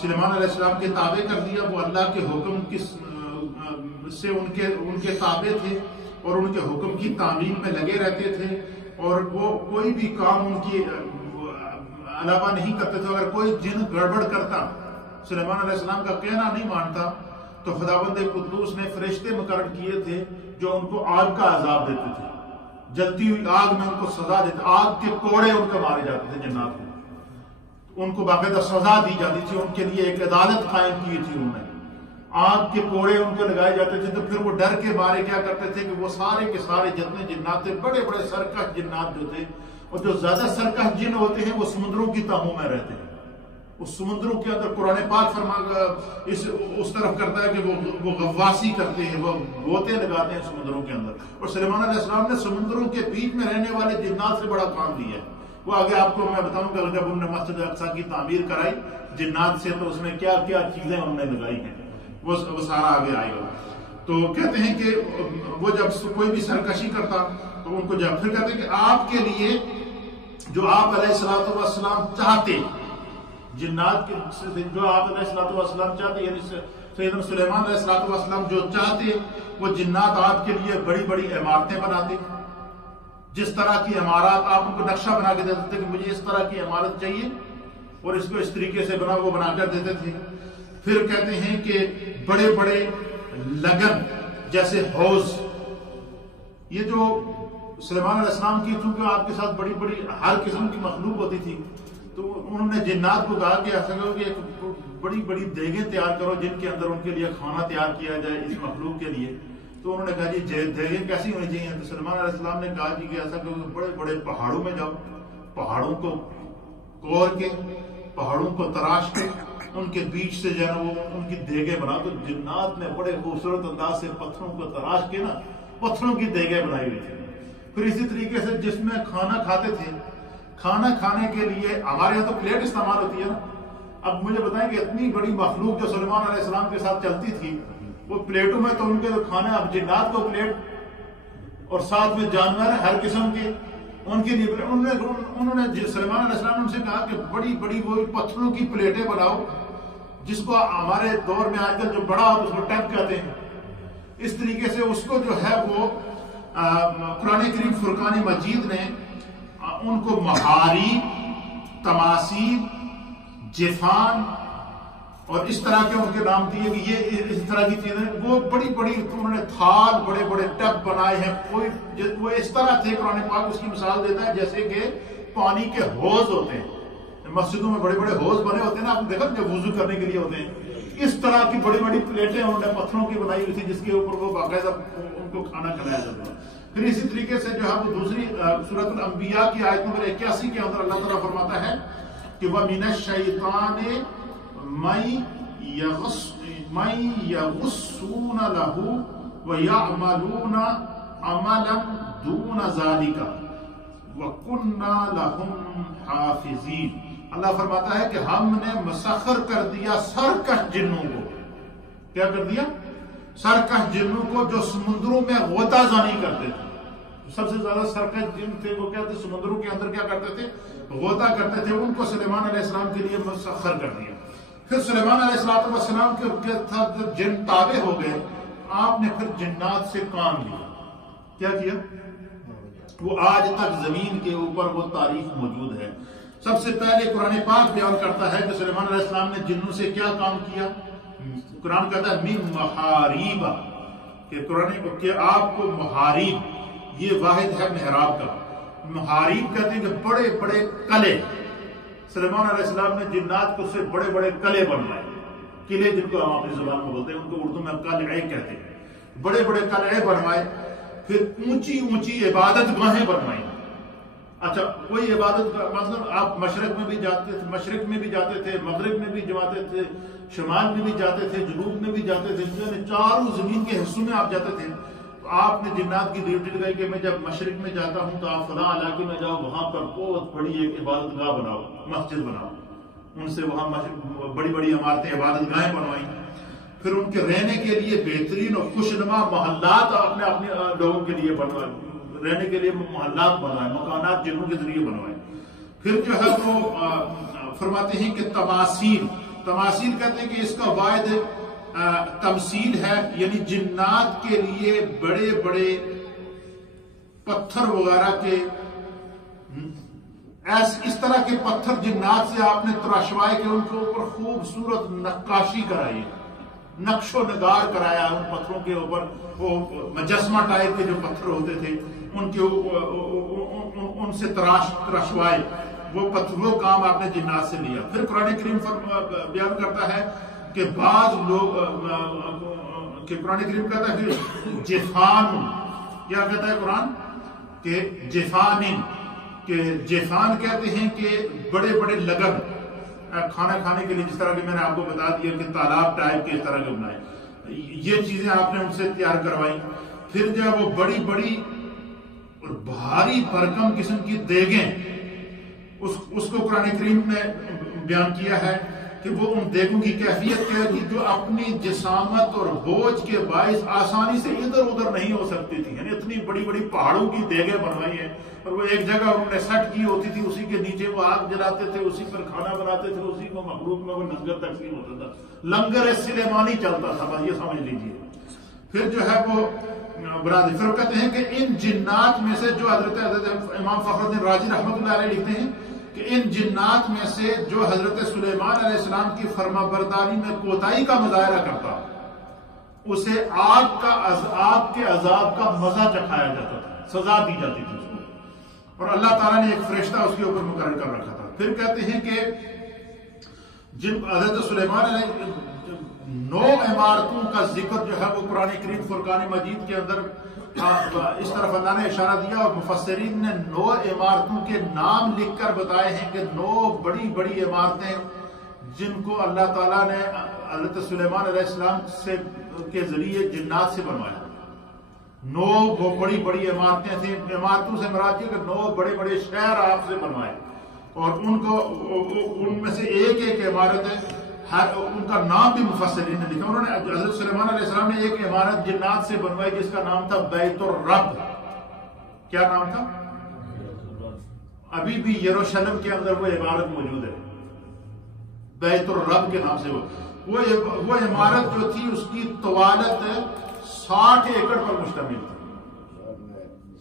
سلیمان علیہ السلام کے تابع کر دیا. وہ اللہ کے حکم سے ان کے تابع تھے اور ان کے حکم کی تعمیل میں لگے رہتے تھے اور وہ کوئی بھی کام ان کی علاوہ نہیں کرتے تھے. اگر کوئی جن گڑبڑ کرتا، سلیمان علیہ السلام کا کہنا نہیں مانتا، تو خداوند قدوس نے فرشتے مقرر کیے تھے جو ان کو آگ کا عذاب دیتے تھے. جلتی ہوئی آگ میں ان کو سزا دیتے، آگ کے کوڑے ان کو مارے جاتے تھے. جنات کو ان کو باقاعدہ سزا دی جاتی تھی. ان کے لیے ایک عدالت قائم کی تھی انہوں نے. آگ کے کوڑے ان کو لگائے جاتے تھے. تو پھر وہ ڈر کے مارے کیا کرتے تھے کہ وہ سارے کے سارے جتنے جنات تھے، بڑے بڑے سرکش جنات جو تھے، اور جو زیادہ سرکش جن ہوتے ہیں وہ سمندروں کی تہوں میں رہتے ہیں. اس سمندروں کے اندر قرآن پاک اس طرف کرتا ہے کہ وہ غواصی کرتے ہیں، وہ گوتے لگاتے ہیں سمندروں کے اندر. اور سلیمان علیہ السلام نے سمندروں کے بیچ میں رہنے والے جنات سے بڑا کام دیا ہے. وہ آگے آپ کو میں بتاؤں کہ جب انہوں نے مسجد اقصیٰ کی تعمیر کرائی جنات سے، تو اس میں کیا کیا چیزیں انہوں نے لگائی ہیں وہ سارا آگے آئے گا. تو کہتے ہیں کہ وہ جب کوئی بھی سرکشی کرتا تو ان کو جب پھر کہتے ہیں کہ آپ کے لیے جو آپ علیہ السلام چاہتے، جنات کے جو آپ علیہ السلام چاہتے، یعنی سیدنا سلیمان علیہ السلام جو چاہتے، وہ جنات آپ کے لیے بڑی بڑی عمارتیں بناتے. جس طرح کی عمارات آپ ان کو نقشہ بنا کے دیتے تھے کہ مجھے اس طرح کی عمارت چاہیے اور اس کو اس طریقے سے وہ بنا کر دیتے تھے. پھر کہتے ہیں کہ بڑے بڑے لگن جیسے حوض، یہ جو سلیمان علیہ السلام کی چونکہ آپ کے ساتھ بڑی بڑی ہر قسم کی مخلوق ہوتی تھی، تو انہوں نے جنات کو کہا کہ ایسا کرو کہ ایک بڑی بڑی دیگیں تیار کرو جن کے اندر ان کے لیے کھانا تیار کیا جائے اس مخلوق کے لیے. تو انہوں نے کہا جی دیگیں کیسی ہونی چاہیے؟ تو سلیمان علیہ السلام نے کہا جی کہ ایسا کرو کہ بڑے بڑے پہاڑوں میں جاؤ، پہاڑوں کو کوڑ کے، پہاڑوں کو تراش کے ان کے بیچ سے جو ہے نا وہ ان کی دیگیں بنا. تو جنات نے بڑے خوبصورت انداز سے پتھروں کو تراش کے نا پتھروں کی دیگیں بنائی ہوئی تھی. پھر اسی طریقے سے جس میں کھانا کھاتے تھے، کھانا کھانے کے لیے ہمارے یہاں تو پلیٹ استعمال ہوتی ہے نا. اب مجھے بتائیں کہ اتنی بڑی مخلوق جو سلیمان علیہ السلام کے ساتھ چلتی تھی، وہ پلیٹوں میں تو ان کے کھانا، اب جنات کو پلیٹ اور ساتھ میں جانور ہر قسم کے ان کے لیے انہوں نے سلیمان علیہ السلام نے ان سے کہا کہ بڑی بڑی وہ پتھروں کی پلیٹیں بناؤ جس کو ہمارے دور میں آج کل جو بڑا اس کو ٹیپ کہتے ہیں، اس طریقے سے اس کو جو ہے وہ قرآن کریم فرقان مجید نے ان کو محاریب، تماثیل، جفان اور اس طرح کے ان کے نام دیے کہ یہ اس طرح کی چیزیں، وہ بڑی بڑی انہوں نے تھال، بڑے بڑے ٹب بنائے ہیں، وہ اس طرح تھے. قرآن پاک اس کی مثال دیتا ہے جیسے کہ پانی کے حوض ہوتے ہیں. مسجدوں میں بڑے بڑے حوض بنے ہوتے ہیں نا، آپ نے دیکھا جو وضو کرنے کے لیے ہوتے ہیں. اس طرح کی بڑی بڑی پلیٹیں انہوں نے پتھروں کی بنائی ہوئی تھی جس کے اوپر وہ باقاعدہ ان کو کھانا کھلایا جاتا. پھر اسی طریقے سے جو ہے وہ دوسری سورۃ الانبیاء کی آیت نمبر 81 کے اندر اللہ تعالیٰ فرماتا ہے کہ وَمِنَ الشَّيْطَانِ مَن يَغُصُّونَ لَهُ وَيَعْمَلُونَ عَمَلًا دُونَ ذَلِكَ وَكُنَّا لَهُمْ حَافِظِينَ. اللہ فرماتا ہے کہ ہم نے مسخر کر دیا سرکش جنوں کو. کیا کر دیا؟ سرکش جنوں کو جو سمندروں میں غوطہ زنی کرتے تھے. سب سے زیادہ سرکش جن تھے وہ کیا تھے؟ سمندروں کے اندر کیا کرتے تھے؟ غوطہ کرتے تھے. ان کو سلیمان علیہ السلام کے لیے مسخر کر دیا. پھر سلیمان علیہ السلام کے ساتھ جب جن تابع ہو گئے، آپ نے پھر جنات سے کام لیا. کیا کیا؟ وہ آج تک زمین کے اوپر وہ تاریخ موجود ہے. سب سے پہلے قرآن پاک بیان کرتا ہے کہ سلیمان علیہ السلام نے جنوں سے کیا کام کیا. قرآن کہتا ہے من محاریب، کہ قرآن کہ آپ کو محاریب، یہ واحد ہے محراب کا. محاریب کہتے ہیں کہ بڑے بڑے قلعے. سلیمان علیہ السلام نے جنات کو سے بڑے بڑے قلعے بنوائے. قلعے جن کو ہم اپنی زبان میں بولتے ہیں، ان کو اردو میں قلعے کہتے ہیں. بڑے بڑے قلعے بنوائے. پھر اونچی اونچی عبادت گاہیں بنوائیں. اچھا، وہی عبادت کا مطلب آپ مشرق میں بھی جاتے تھے، مشرق میں بھی جاتے تھے، مغرب میں بھی جاتے تھے، شمال میں بھی جاتے تھے، جنوب میں بھی جاتے تھے، یعنی چاروں زمین کے حصوں میں آپ جاتے تھے. تو آپ نے جنات کی ڈیوٹی لگائی کہ میں جب مشرق میں جاتا ہوں تو آپ فلاں علاقے میں جاؤ، وہاں پر بہت بڑی ایک عبادت گاہ بناؤ، مسجد بناؤ. ان سے وہاں بڑی بڑی عمارتیں، عبادت گاہیں بنوائیں. پھر ان کے رہنے کے لیے بہترین اور خوشنما محلات اپنے اپنے لوگوں کے لیے بنوائے، رہنے کے لیے محلات بنوائے، مکانات جنوں کے ذریعے بنوائے. پھر جو ہے وہ فرماتے ہیں کہ تماثیل کہتے ہیں کہ اس کا واحد تمثیل ہے، یعنی جنات کے لیے بڑے بڑے پتھر وغیرہ کے اس طرح کے پتھر جنات سے آپ نے تراشوائے کہ ان کے اوپر خوبصورت نقاشی کرائی، نقش و نگار کرایا. ان پتھروں کے اوپر وہ مجسمہ ٹائپ کے جو پتھر ہوتے تھے ان کے ان سے تراشوائے. وہ کام آپ نے جنات سے لیا. پھر قرآن کریم بیان کرتا ہے کہ بعض لوگ کہ قرآن کریم کہتا ہے کہ جفان، کیا کہتا ہے قرآن؟ کہ جفان کہتے ہیں کہ بڑے بڑے لگن کھانا کھانے کے لیے، جس طرح کہ میں نے آپ کو بتا دیا کہ تالاب ٹائپ کے اس طرح کے بنائے. یہ چیزیں آپ نے ان سے تیار کروائی. پھر جو وہ بڑی بڑی اور بھاری بھرکم قسم کی دیگیں، اس کو قرآن کریم نے بیان کیا ہے کہ وہ ان دیگوں کی کیفیت کیا ہے کہ جو اپنی جسامت اور بوجھ کے باعث آسانی سے ادھر ادھر نہیں ہو سکتی تھی. یعنی اتنی بڑی بڑی پہاڑوں کی دیگیں بنوائی ہیں اور وہ ایک جگہ انہوں نے سیٹ کی ہوتی تھی، اسی کے نیچے وہ آگ جلاتے تھے، اسی پر کھانا بناتے تھے، اسی کو مخلوق میں وہ لنگر تقسیم ہوتا تھا. لنگر سلیمانی چلتا تھا، بس یہ سمجھ لیجیے. پھر جو ہے وہ برادری پھر کہتے ہیں کہ ان جنات میں سے جو حضرت امام فخر الدین رازی رحمۃ اللہ علیہ لکھتے ہیں کہ ان جنات میں سے جو حضرت سلیمان علیہ السلام کی فرما برداری میں کوتاہی کا مظاہرہ کرتا، اسے آگ کے عذاب کا مزہ چکھایا جاتا تھا، سزا دی جاتی تھی اس کو، اور اللہ تعالیٰ نے ایک فرشتہ اس کے اوپر مقرر کر رکھا تھا. پھر کہتے ہیں کہ جن حضرت سلیمان علیہ 9 عمارتوں کا ذکر جو ہے وہ قرآن کریم فرقان مجید کے اندر اس طرف اللہ نے اشارہ دیا، اور مفسرین نے 9 عمارتوں کے نام لکھ کر بتائے ہیں کہ 9 بڑی بڑی عمارتیں جن کو اللہ تعالیٰ نے حضرت سلیمان علیہ السلام کے ذریعے جنات سے بنوایا. 9 وہ بڑی بڑی عمارتیں تھیں. عمارتوں سے مراد یہ کہ 9 بڑے بڑے شہر آپ سے بنوائے، اور ان میں سے ایک عمارت ہے، ان کا نام بھی مفسرین نے لکھا. انہوں نے حضرت سلیمان علیہ السلام نے ایک عمارت جنات سے بنوائی جس کا نام تھا بیت الرب. کیا نام تھا؟ ابھی بھی یروشلم کے اندر وہ عمارت موجود ہے، بیت الرب کے نام سے. وہ عمارت جو تھی اس کی طوالت 60 ایکڑ پر مشتمل تھی.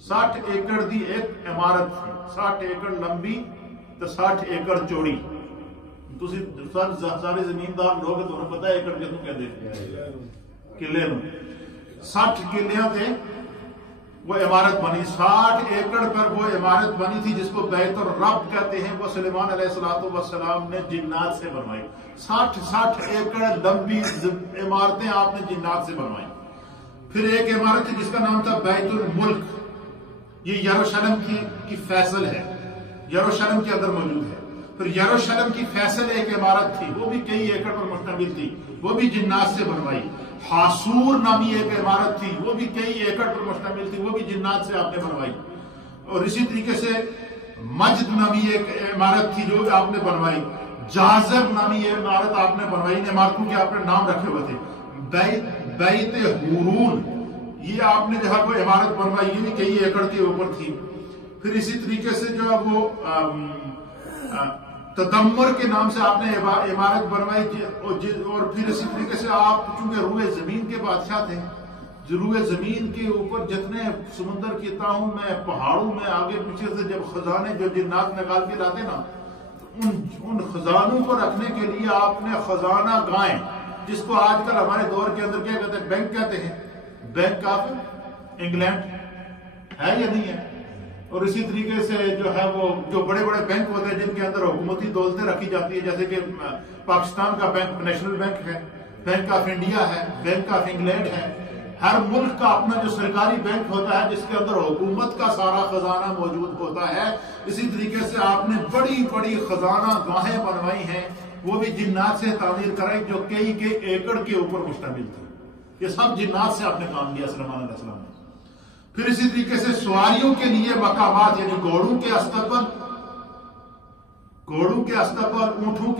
60 ایکڑ دی ایک عمارت تھی, 60 ایکڑ لمبی تو 60 ایکڑ چوڑی. تسی سارے زمیندار لوگ تمہیں پتا ہے ایکڑ کتوں کہتے ہیں قلعے نو. 60 قلعیاں تے وہ عمارت بنی. 60 ایکڑ پر وہ عمارت بنی تھی جس کو بیت الرب کہتے ہیں. وہ سلیمان علیہ السلام نے جنات سے بنوائی. 60 ایکڑ لمبی عمارتیں آپ نے جنات سے بنوائی. پھر ایک عمارت تھی جس کا نام تھا بیت الملک. یہ یروشلم کی فیصل ہے, یروشلم کے اندر موجود ہے. پھر یروشلم کی فیصل ایک عمارت تھی, وہ بھی کئی ایکڑ پر مشتمل تھی, وہ بھی جنات سے بنوائی. حاسور نامی ایک عمارت تھی, وہ بھی کئی ایکڑ پر مشتمل تھی, وہ بھی جنات سے آپ نے بنوائی. اور اسی طریقے سے مجد نامی ایک عمارت تھی جو آپ نے بنوائی. جازر نامی ایک عمارت آپ نے بنوائی. ان عمارتوں کے آپ نے نام رکھے ہوئے تھے. بیت ہورون یہ آپ نے جو ہے وہ عمارت بنوائی, یہ بھی کئی ایکڑ کے اوپر تھی. پھر اسی طریقے سے جو ہے وہ تدمر کے نام سے آپ نے عمارت بنوائی. اور پھر اسی طریقے سے آپ چونکہ روئے زمین کے بادشاہ تھے, روئے زمین کے اوپر جتنے سمندر کی تاہوں میں پہاڑوں میں آگے پیچھے سے جب خزانے جو جنات نکال کے لاتے نا, ان خزانوں کو رکھنے کے لیے آپ نے خزانہ گائیں, جس کو آج کل ہمارے دور کے اندر کیا کہتے ہیں, بینک کہتے ہیں. بینک آف انگلینڈ ہے یا نہیں ہے. اور اسی طریقے سے جو ہے وہ جو بڑے بڑے بینک ہوتے ہیں جن کے اندر حکومتی دولتیں رکھی جاتی ہیں, جیسے کہ پاکستان کا بینک نیشنل بینک ہے, بینک آف انڈیا ہے, بینک آف انگلینڈ ہے. ہر ملک کا اپنا جو سرکاری بینک ہوتا ہے جس کے اندر حکومت کا سارا خزانہ موجود ہوتا ہے. اسی طریقے سے آپ نے بڑی بڑی خزانہ گاہیں بنوائی ہیں, وہ بھی جنات سے تعمیر کرائی, جو کئی ایکڑ کے اوپر مشتمل تھی. یہ سب جنات سے آپ نے کام لیا سلیمان علیہ السلام نے. پھر اسی طریقے سے سواریوں کے لیے مقامات, یعنی گھوڑوں کے استقبال, اونٹوں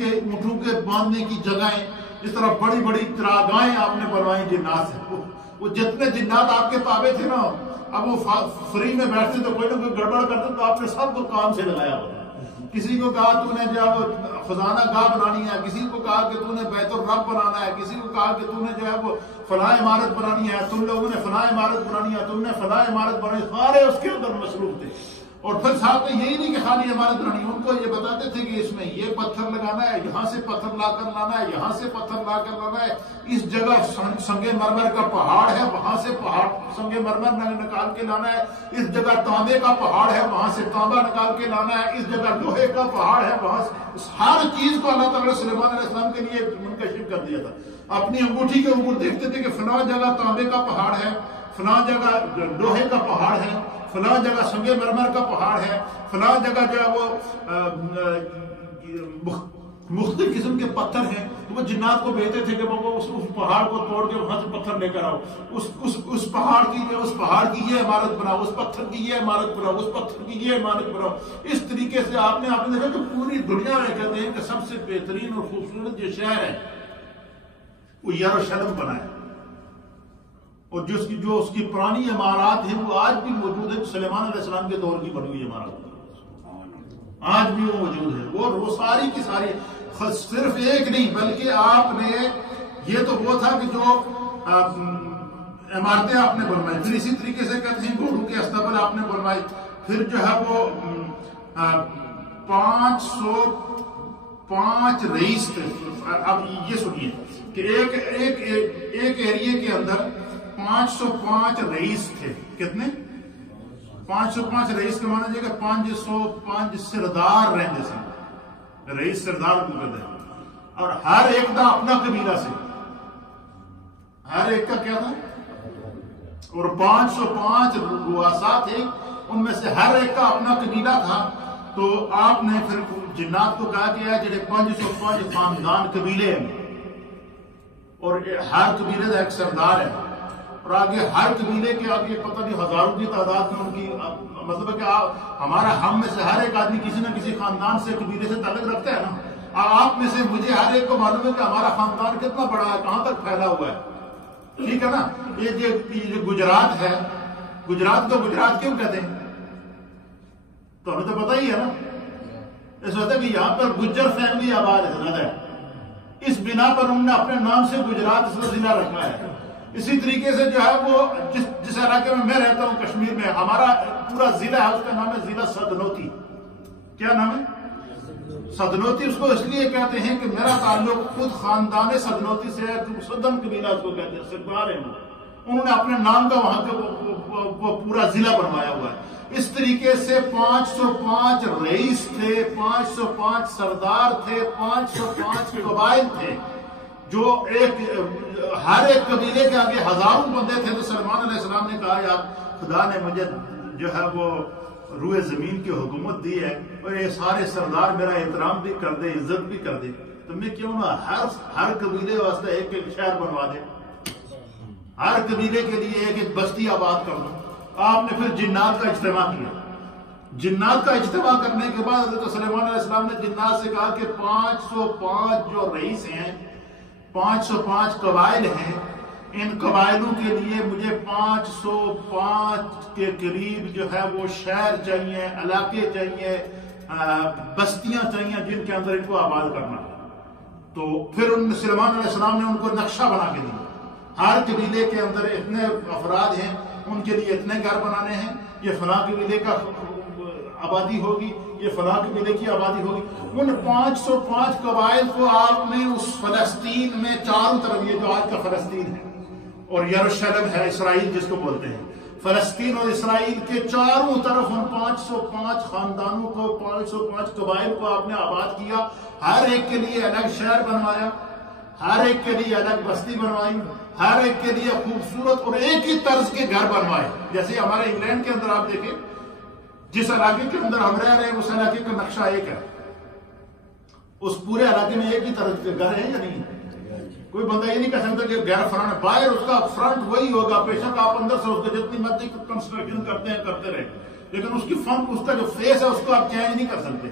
کے باندھنے کی جگہیں, اس طرح بڑی بڑی چراگاہیں آپ نے بنوائی جنات سے. وہ جتنے جنات آپ کے تابع تھے نا, اب وہ فری میں بیٹھتے تو کوئی نہ کوئی گڑبڑ کرتے تو آپ نے سب کو کام سے لگایا ہوتا. کسی کو کہا تو نے جو خزانہ گاہ بنانی ہے, کسی کو کہا کہ تو نے بیت الرب بنانا ہے, کسی کو کہا کہ تو نے جو ہے وہ فلاں عمارت بنانی ہے, تم لوگوں نے فلاں عمارت بنانی ہے, تم نے فلاں عمارت بنانی, سارے اس کے اندر مصروف تھے. اور پھر ساتھ میں یہی نہیں کہ خالی عمارت بنانی, ان کو یہ بتاتے تھے کہ اس میں یہ پتھر لگانا ہے, یہاں سے پتھر لا کر لانا ہے, یہاں سے پتھر لا کر لانا ہے, اس جگہ سنگ مرمر کا پہاڑ ہے, وہاں سے پہاڑ سنگ مرمر نکال کے لانا ہے, اس جگہ تانبے کا پہاڑ ہے, وہاں سے تانبا نکال کے لانا ہے, اس جگہ لوہے کا پہاڑ ہے, وہاں سے ہر چیز کو اللہ تعالیٰ سلیمان علیہ السلام کے لیے منکشف کر دیا تھا. اپنی انگوٹھی کے اوپر دیکھتے تھے کہ فلاں جگہ تانبے کا پہاڑ ہے, فلاں جگہ لوہے کا پہاڑ ہے, فلاں جگہ سنگ مرمر کا پہاڑ ہے, فلاں جگہ جو ہے وہ مختلف قسم کے پتھر ہیں. وہ جنات کو بھیجتے تھے کہ وہ اس پہاڑ کو توڑ کے وہاں سے پتھر لے کر آؤ, اس پہاڑ کی یہ عمارت بناؤ, اس پتھر کی یہ عمارت بناؤ, اس پتھر کی یہ عمارت بناؤ. اس طریقے سے آپ نے دیکھا کہ پوری دنیا میں کہتے ہیں کہ سب سے بہترین اور خوبصورت جو شہر ہے وہ یروشلم بنا ہے. اور جو اس کی پرانی عمارات ہیں وہ آج بھی موجود ہے. سلیمان علیہ السلام کے دور کی بنی ہوئی عمارت آج بھی وہ موجود ہے. وہ ساری کی ساری, صرف ایک نہیں بلکہ آپ نے, یہ تو وہ تھا کہ جو عمارتیں آپ نے بنوائی. پھر اسی طریقے سے کہتے ہیں گھوڑوں کے استقبال آپ نے بنوائی. پھر جو ہے وہ 505 رئیس تھے. اب یہ سنیے کہ ایک ایریے کے اندر 505 رئیس تھے. کتنے؟ 505 رئیس کے معنی کہ 505 سردار رہتے سن. رئیس سردار کو کہتے ہیں. اور ہر ایک کا اپنا قبیلہ سے, ہر ایک کا کیا تھا, اور 505 رؤساء تھے, ان میں سے ہر ایک کا اپنا قبیلہ تھا. تو آپ نے پھر جنات کو کہا کہ جڑے 505 خاندان قبیلے ہیں, اور ہر قبیلے کا ایک سردار ہے, اور آگے ہر قبیلے کے آگے پتہ نہیں ہزاروں کی تعداد میں ان کی, مطلب ہے کہ ہمارا ہم میں سے ہر ایک آدمی کسی نہ کسی خاندان سے قبیلے سے تعلق رکھتا ہے نا. آپ میں سے مجھے ہر ایک کو معلوم ہے کہ ہمارا خاندان کتنا بڑا ہے, کہاں تک پھیلا ہوا ہے. ٹھیک ہے نا. یہ جو گجرات ہے, گجرات کو گجرات کیوں کہتے ہیں تو ہمیں تو پتہ ہی ہے نا. اس وجہ کہ یہاں پر گجر فیملی آباد ہے زیادہ ہے. اس بنا پر انہوں نے اپنے نام سے گجرات اس کا ضلع رکھا ہے. اسی طریقے سے جو ہے وہ جس علاقے میں رہتا ہوں کشمیر میں، ہمارا پورا ضلع ہے، اس کا نام ہے ضلع سدنوتی. کیا نام ہے؟ سدنوتی. اس کو اس لیے کہتے ہیں کہ میرا تعلق خود خاندان سدنوتی سے ہے. سدن قبیلہ اس کو کہتے ہیں، سردار ہیں. انہوں نے اپنے نام کا وہاں کا پورا ضلع بنوایا ہوا ہے. اس طریقے سے 505 رئیس تھے، 505 سردار تھے، 505 قبائل تھے، جو ہر ایک قبیلے کے آگے ہزاروں بندے تھے. تو سلمان علیہ السلام نے کہا یار خدا نے مجھے جو ہے وہ روئے زمین کی حکومت دی ہے، اور یہ سارے سردار میرا احترام بھی کر دے، عزت بھی کر دے، تو میں کیوں نہ ہر قبیلے واسطے ایک ایک شہر بنوا دے، ہر قبیلے کے لیے ایک ایک بستی آباد کر دوں. آپ نے پھر جنات کا اجتماع کیا. جنات کا اجتماع کرنے کے بعد حضرت سلیمان علیہ السلام نے جنات سے کہا کہ 505 جو رئیس ہیں، 505 قبائل ہیں، ان قبائلوں کے لیے مجھے 505 کے قریب جو ہے وہ شہر چاہیے، علاقے چاہیے، بستیاں چاہیے جن کے اندر ان کو آباد کرنا. تو پھر سلیمان علیہ السلام نے ان کو نقشہ بنا کے دیا. ہر قبیلے کے اندر اتنے افراد ہیں، ان کے لیے اتنے گھر بنانے ہیں، یہ فلاں قبیلے کا آبادی ہوگی، یہ فلاں قبیلے کی آبادی ہوگی. ان 505 قبائل کو آپ نے اس فلسطین میں چاروں طرف، یہ جو آج کا فلسطین ہے اور یروشلم ہے، اسرائیل جس کو بولتے ہیں، فلسطین اور اسرائیل کے چاروں طرف ان 505 خاندانوں کو، 505 قبائل کو آپ نے آباد کیا. ہر ایک کے لیے الگ شہر بنوایا، ہر ایک کے لیے الگ بستی بنوائی، ہر ایک کے لیے خوبصورت اور ایک ہی طرز کے گھر بنوائے. جیسے ہمارے انگلینڈ کے اندر آپ دیکھیں، جس علاقے کے اندر ہم رہ رہے ہیں اس علاقے کا نقشہ ایک ہے، اس پورے علاقے میں ایک ہی طرز کے گھر ہیں یا نہیں؟ کوئی بندہ یہ نہیں کہہ سکتا کہ غیر فرنٹ، باہر اس کا فرنٹ وہی ہوگا، بے شک آپ اندر سے اس کو جتنی مرضی کنسٹرکشن کرتے ہیں کرتے رہے، لیکن اس کی فرنٹ، اس کا جو فیس ہے اس کو آپ چینج نہیں کر سکتے.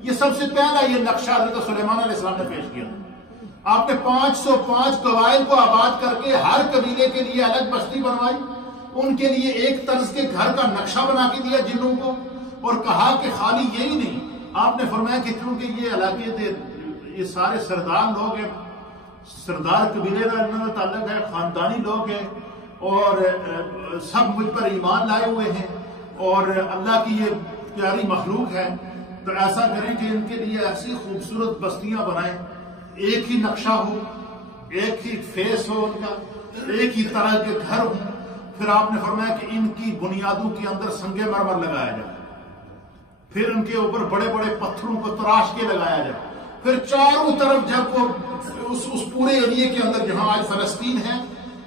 یہ سب سے پہلا یہ نقشہ حضرت سلیمان علیہ السلام نے پیش کیا. آپ نے 505 قبائل کو آباد کر کے ہر قبیلے کے لیے الگ بستی بنوائی، ان کے لیے ایک طرز کے گھر کا نقشہ بنا کے دیا جنوں کو، اور کہا کہ خالی یہی نہیں، آپ نے فرمایا کہ چونکہ یہ علاقے تھے، یہ سارے سردار لوگ ہیں، سردار قبیلے کا انہوں نے تعلق ہے، خاندانی لوگ ہیں، اور سب مجھ پر ایمان لائے ہوئے ہیں، اور اللہ کی یہ پیاری مخلوق ہے، تو ایسا کریں کہ ان کے لیے ایسی خوبصورت بستیاں بنائیں، ایک ہی نقشہ ہو، ایک ہی فیس ہو، ان کا ایک ہی طرح کے گھر ہوں. پھر آپ نے فرمایا کہ ان کی بنیادوں کے اندر سنگ مرمر لگایا جائے، پھر ان کے اوپر بڑے بڑے پتھروں کو تراش کے لگایا جائے. پھر چاروں طرف جب وہ اس پورے ایریے کے اندر جہاں آج فلسطین ہے،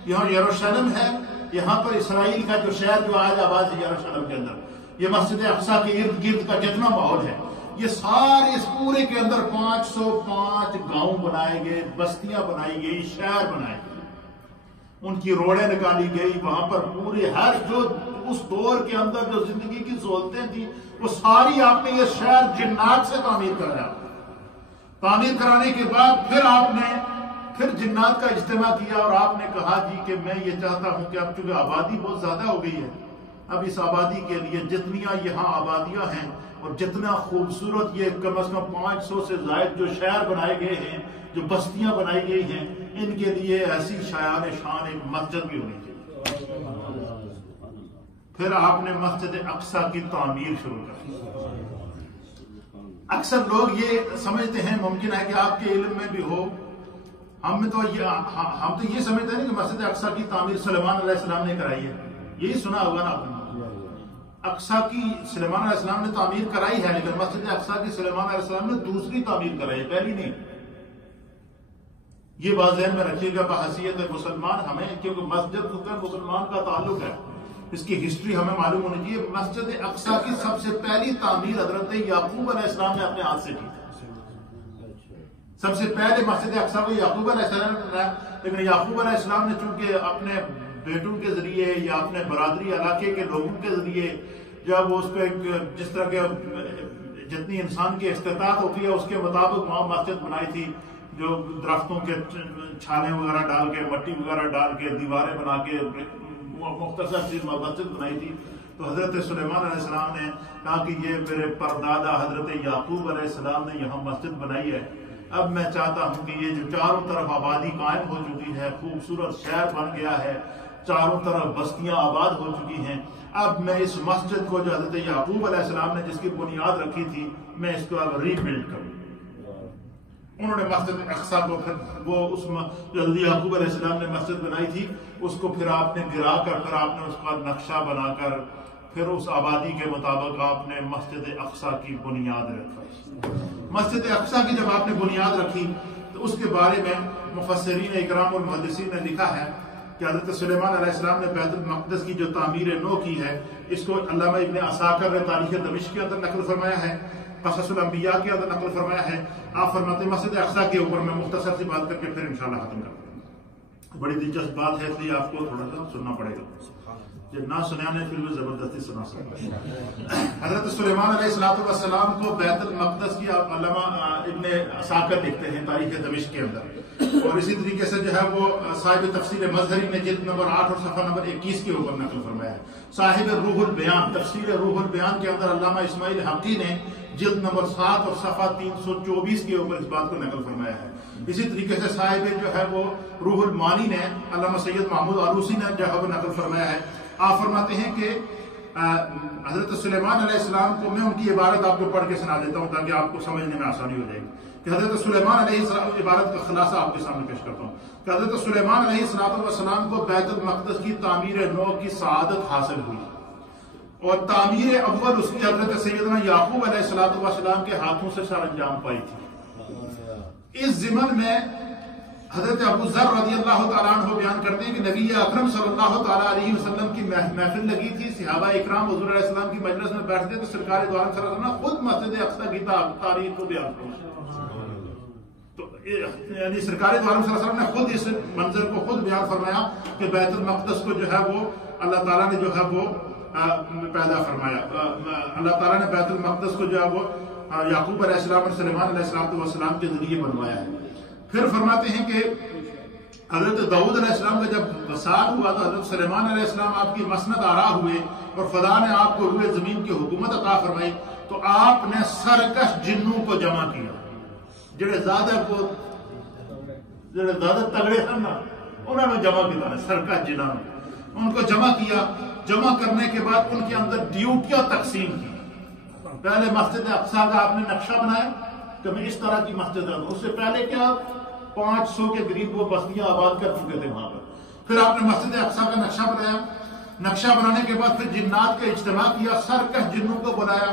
یہاں یروشلم ہے، یہاں پر اسرائیل کا جو شہر جو آج آباد ہے یروشلم کے اندر، یہ مسجد اقصیٰ کے ارد گرد کا جتنا ماحول ہے، یہ سارے اس پورے کے اندر 505 گاؤں بنائے گئے، بستیاں بنائی گئی، شہر بنائے گئے، ان کی روڈیں نکالی گئی. وہاں پر پورے ہر جو اس دور کے اندر جو زندگی کی سہولتیں تھیں وہ ساری آپ نے یہ شہر جنات سے تعمیر کرایا. تعمیر کرانے کے بعد پھر آپ نے جنات کا اجتماع کیا، اور آپ نے کہا جی کہ میں یہ چاہتا ہوں کہ اب چونکہ آبادی بہت زیادہ ہو گئی ہے، اب اس آبادی کے لیے جتنیاں یہاں آبادیاں ہیں اور جتنا خوبصورت یہ کم از کم 500 سے زائد جو شہر بنائے گئے ہیں، جو بستیاں بنائی گئی ہیں، ان کے لیے ایسی شایان شان ایک مسجد بھی ہونی چاہیے. پھر آپ نے مسجد اقصیٰ کی تعمیر شروع کر. اکثر لوگ یہ سمجھتے ہیں، ممکن ہے کہ آپ کے علم میں بھی ہو، ہم تو یہ سمجھتے ہیں کہ مسجد اقصیٰ کی تعمیر سلیمان علیہ السلام نے کرائی ہے. یہی سنا ہوگا نا آپ نے، اقصیٰ کی سلیمان علیہ السلام نے تعمیر کرائی ہے، لیکن مسجد اقصیٰ کی سلیمان علیہ السلام نے دوسری تعمیر کرائی ہے، پہلی نہیں. یہ بات ذہن میں رکھیے گا بحیثیت مسلمان ہمیں، کیونکہ مسجد سے مسلمان کا تعلق ہے، اس کی ہسٹری ہمیں معلوم ہونی چاہیے. مسجد اقصیٰ کی سب سے پہلی تعمیر حضرت یعقوب علیہ السلام نے اپنے ہاتھ سے کی. سب سے پہلے مسجد اقصیٰ کو یعقوب علیہ السلام نے بنایا، لیکن یعقوب علیہ السلام نے چونکہ اپنے بیٹوں کے ذریعے یا اپنے برادری علاقے کے لوگوں کے ذریعے جب اس کو ایک جس طرح کے جتنی انسان کی استطاعت ہوتی ہے اس کے مطابق وہاں مسجد بنائی تھی، جو درختوں کے چھالے وغیرہ ڈال کے، مٹی وغیرہ ڈال کے، دیواریں بنا کے مختصر سی مسجد بنائی تھی. تو حضرت سلیمان علیہ السلام نے کہا کہ یہ میرے پردادا حضرت یعقوب علیہ السلام نے یہاں مسجد بنائی ہے، اب میں چاہتا ہوں کہ یہ جو چاروں طرف آبادی قائم ہو چکی ہے، خوبصورت شہر بن گیا ہے، چاروں طرف بستیاں آباد ہو چکی ہیں، اب میں اس مسجد کو جو حضرت یعقوب علیہ السلام نے جس کی بنیاد رکھی تھی، میں اس کو اب ری بلڈ کروں۔ انہوں نے مسجد اقصی کو پھر وہ اس جو حضرت یعقوب علیہ السلام نے مسجد بنائی تھی اس کو پھر آپ نے گرا کر، پھر آپ نے اس کا نقشہ بنا کر، پھر اس آبادی کے مطابق آپ نے مسجد اقصی کی بنیاد رکھی۔ مسجد اقصی کی جب آپ نے بنیاد رکھی تو اس کے بارے میں مفسرین اکرام اور محدثین نے لکھا ہے کہ حضرت سلیمان علیہ السلام نے بیت المقدس کی جو تعمیر نو کی ہے، اس کو علامہ ابن عساکر نے تاریخ دمشق کے اندر نقل فرمایا ہے، قصص الانبیاء کے اندر نقل فرمایا ہے۔ آپ فرماتے ہیں مسجد اقصی کے اوپر میں مختصر سی بات کر کے پھر انشاءاللہ ختم کرتا ہوں۔ بڑی دلچسپ بات ہے، اس لیے آپ کو تھوڑا سا سننا پڑے گا، جب نہ سنانے پھر بھی زبردستی سنا سکتے۔ حضرت سلیمان علیہ السلام کو بیت المقدس کی علامہ ابن عساکر لکھتے ہیں تاریخ دمشق کے اندر، اور اسی طریقے سے جو ہے وہ صاحب تفسیر مظہری نے جلد نمبر 8 اور صفحہ نمبر 21 کے اوپر نقل فرمایا ہے۔ صاحب روح البیان، تفسیر روح البیان کے اندر علامہ اسماعیل حقی نے جلد نمبر 7 اور صفحہ 324 کے اوپر اس بات کو نقل فرمایا ہے۔ اسی طریقے سے صاحب جو ہے وہ روح المانی نے علامہ سید محمود آلوسی نے جو ہے وہ نقل فرمایا ہے۔ آپ فرماتے ہیں کہ حضرت سلیمان علیہ السلام کو، میں ان کی عبارت آپ کو پڑھ کے سنا دیتا ہوں تاکہ آپ کو سمجھنے میں آسانی ہو جائے گی، کہ حضرت سلیمان علیہ السلام عبارت کا خلاصہ آپ کے سامنے پیش کرتا ہوں کہ حضرت سلیمان علیہ السلام کو بیت المقدس کی تعمیر نو کی سعادت حاصل ہوئی، اور تعمیر اول اس کی حضرت سیدنا یعقوب علیہ السلام کے ہاتھوں سے سر انجام پائی تھی۔ اس ضمن میں حضرت ابو ذر رضی اللہ تعالیٰ عنہ بیان کرتے ہیں کہ نبی اکرم صلی اللہ تعالیٰ علیہ وسلم کی محفل لگی تھی، صحابہ اکرام حضور علیہ السلام کی مجلس میں بیٹھتے تو سرکار دو عالم صلی اللہ علیہ وسلم خود مسجد اقصی کی تاریخ کو بیان فرمایا، تو یعنی سرکار دو عالم صلی اللہ علیہ وسلم نے خود اس منظر کو خود بیان فرمایا کہ بیت المقدس کو جو ہے وہ اللہ تعالیٰ نے جو ہے وہ پیدا فرمایا، اللہ تعالیٰ نے بیت المقدس کو جو ہے وہ یعقوب علیہ السلام اور سلیمان علیہ السلام کے ذریعے بنوایا ہے۔ پھر فرماتے ہیں کہ حضرت داؤد علیہ السلام کا جب وصال ہوا تو حضرت سلیمان علیہ السلام آپ کی مسند آرا ہوئے اور خدا نے آپ کو روئے زمین کی حکومت عطا فرمائی، تو آپ نے سرکش جنوں کو جمع کیا، جڑے زیادہ تگڑے ہیں نا انہوں نے جمع کیا، سرکش جنوں نے ان کو جمع کیا۔ جمع کرنے کے بعد ان کے اندر ڈیوٹیاں تقسیم کی۔ پہلے مسجد اقصی کا آپ نے نقشہ بنایا کہ میں اس طرح کی مسجد ہے، اس سے پہلے کیا 500 کے قریب وہ بستیاں آباد کر چکے تھے وہاں پر۔ پھر آپ نے مسجد اقصی کا نقشہ بنایا، نقشہ بنانے کے بعد پھر جنات کا اجتماع کیا، سرکش جنوں کو بلایا،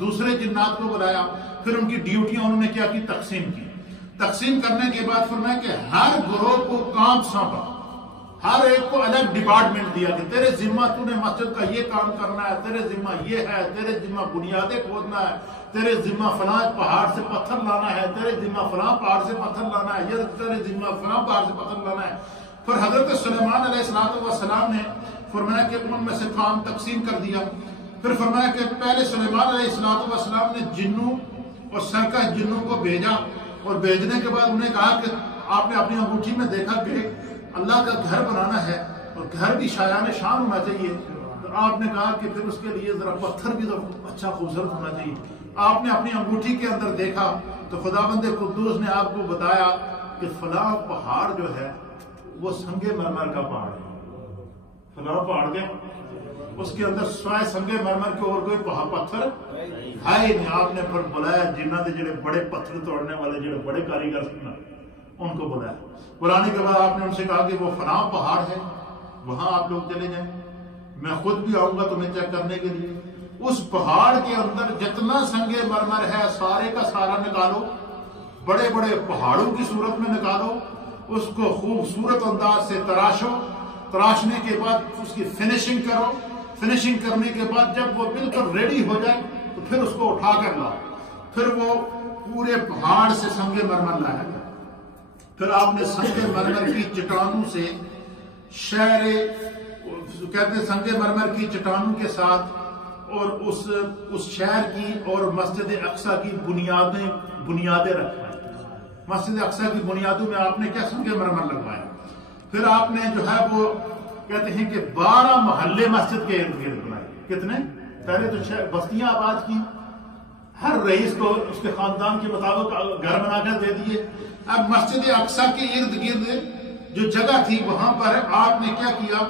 دوسرے جنات کو بلایا، پھر ان کی ڈیوٹیاں انہوں نے کیا کی، تقسیم کی۔ تقسیم کرنے کے بعد فرمایا کہ ہر گروہ کو کام سونپا، ہر ایک کو الگ ڈپارٹمنٹ دیا کہ تیرے ذمہ تو نے مسجد کا یہ کام کرنا ہے، تیرے ذمہ یہ ہے، تیرے ذمہ بنیادیں کھودنا ہے، تیرے ذمہ فلاں پہاڑ سے پتھر لانا ہے، تیرے ذمہ فلاں پہاڑ سے پتھر لانا ہے، یہ تیرے ذمہ فلاں پہاڑ سے پتھر لانا ہے۔ پھر حضرت سلیمان علیہ السلام نے فرمایا کہ ان میں سے کام تقسیم کر دیا۔ پھر فرمایا کہ پہلے سلیمان علیہ السلام نے جنوں اور سرکش جنوں کو بھیجا، اور بھیجنے کے بعد انہوں نے کہا کہ آپ نے اپنی انگوٹھی میں دیکھا کہ اللہ کا گھر بنانا ہے اور گھر بھی شایان شان ہونا چاہیے، تو آپ نے کہا کہ پھر اس کے لیے ذرا پتھر بھی اچھا خوبصورت ہونا چاہیے۔ آپ نے اپنی انگوٹھی کے اندر دیکھا تو خداوند قدوس نے آپ کو بتایا کہ فلاں پہاڑ جو ہے وہ سنگ مرمر کا پہاڑ ہے، فلاں پہاڑ کے اس کے اندر سوائے سنگ مرمر کے اور کوئی پتھر ہے نہیں۔ آپ نے پھر بلایا جنہاں دے جڑے بڑے پتھر توڑنے والے جڑے بڑے کاریگر ہیں ان کو بلایا۔ بلانے کے بعد آپ نے ان سے کہا کہ وہ فلاں پہاڑ ہے، وہاں آپ لوگ چلے جائیں، میں خود بھی آؤں گا تمہیں چیک کرنے کے لیے۔ اس پہاڑ کے اندر جتنا سنگ مرمر ہے سارے کا سارا نکالو، بڑے بڑے پہاڑوں کی صورت میں نکالو، اس کو خوبصورت انداز سے تراشو، تراشنے کے بعد اس کی فنشنگ کرو، فنشنگ کرنے کے بعد جب وہ بالکل ریڈی ہو جائے تو پھر اس کو اٹھا کر لاؤ۔ پھر وہ پورے پہاڑ سے سنگ مرمر لایا گیا۔ پھر آپ نے سنگ مرمر کی چٹانوں سے کہتے ہیں سنگ مرمر کی چٹانوں کے ساتھ اور اس شہر کی اور مسجد اقصی کی بنیادیں رکھوائی۔ مسجد اقصی کی بنیادوں میں آپ نے کیا سنگ مرمر لگوایا۔ پھر آپ نے جو ہے وہ کہتے ہیں کہ 12 محلے مسجد کے ارد گرد بنائے۔ کتنے؟ پہلے تو بستیاں آباد کی، ہر رئیس کو اس کے خاندان کے مطابق گھر بنا کر دے دیے. اب مسجد اقصی کے ارد گرد جو جگہ تھی وہاں پر آپ نے کیا کیا؟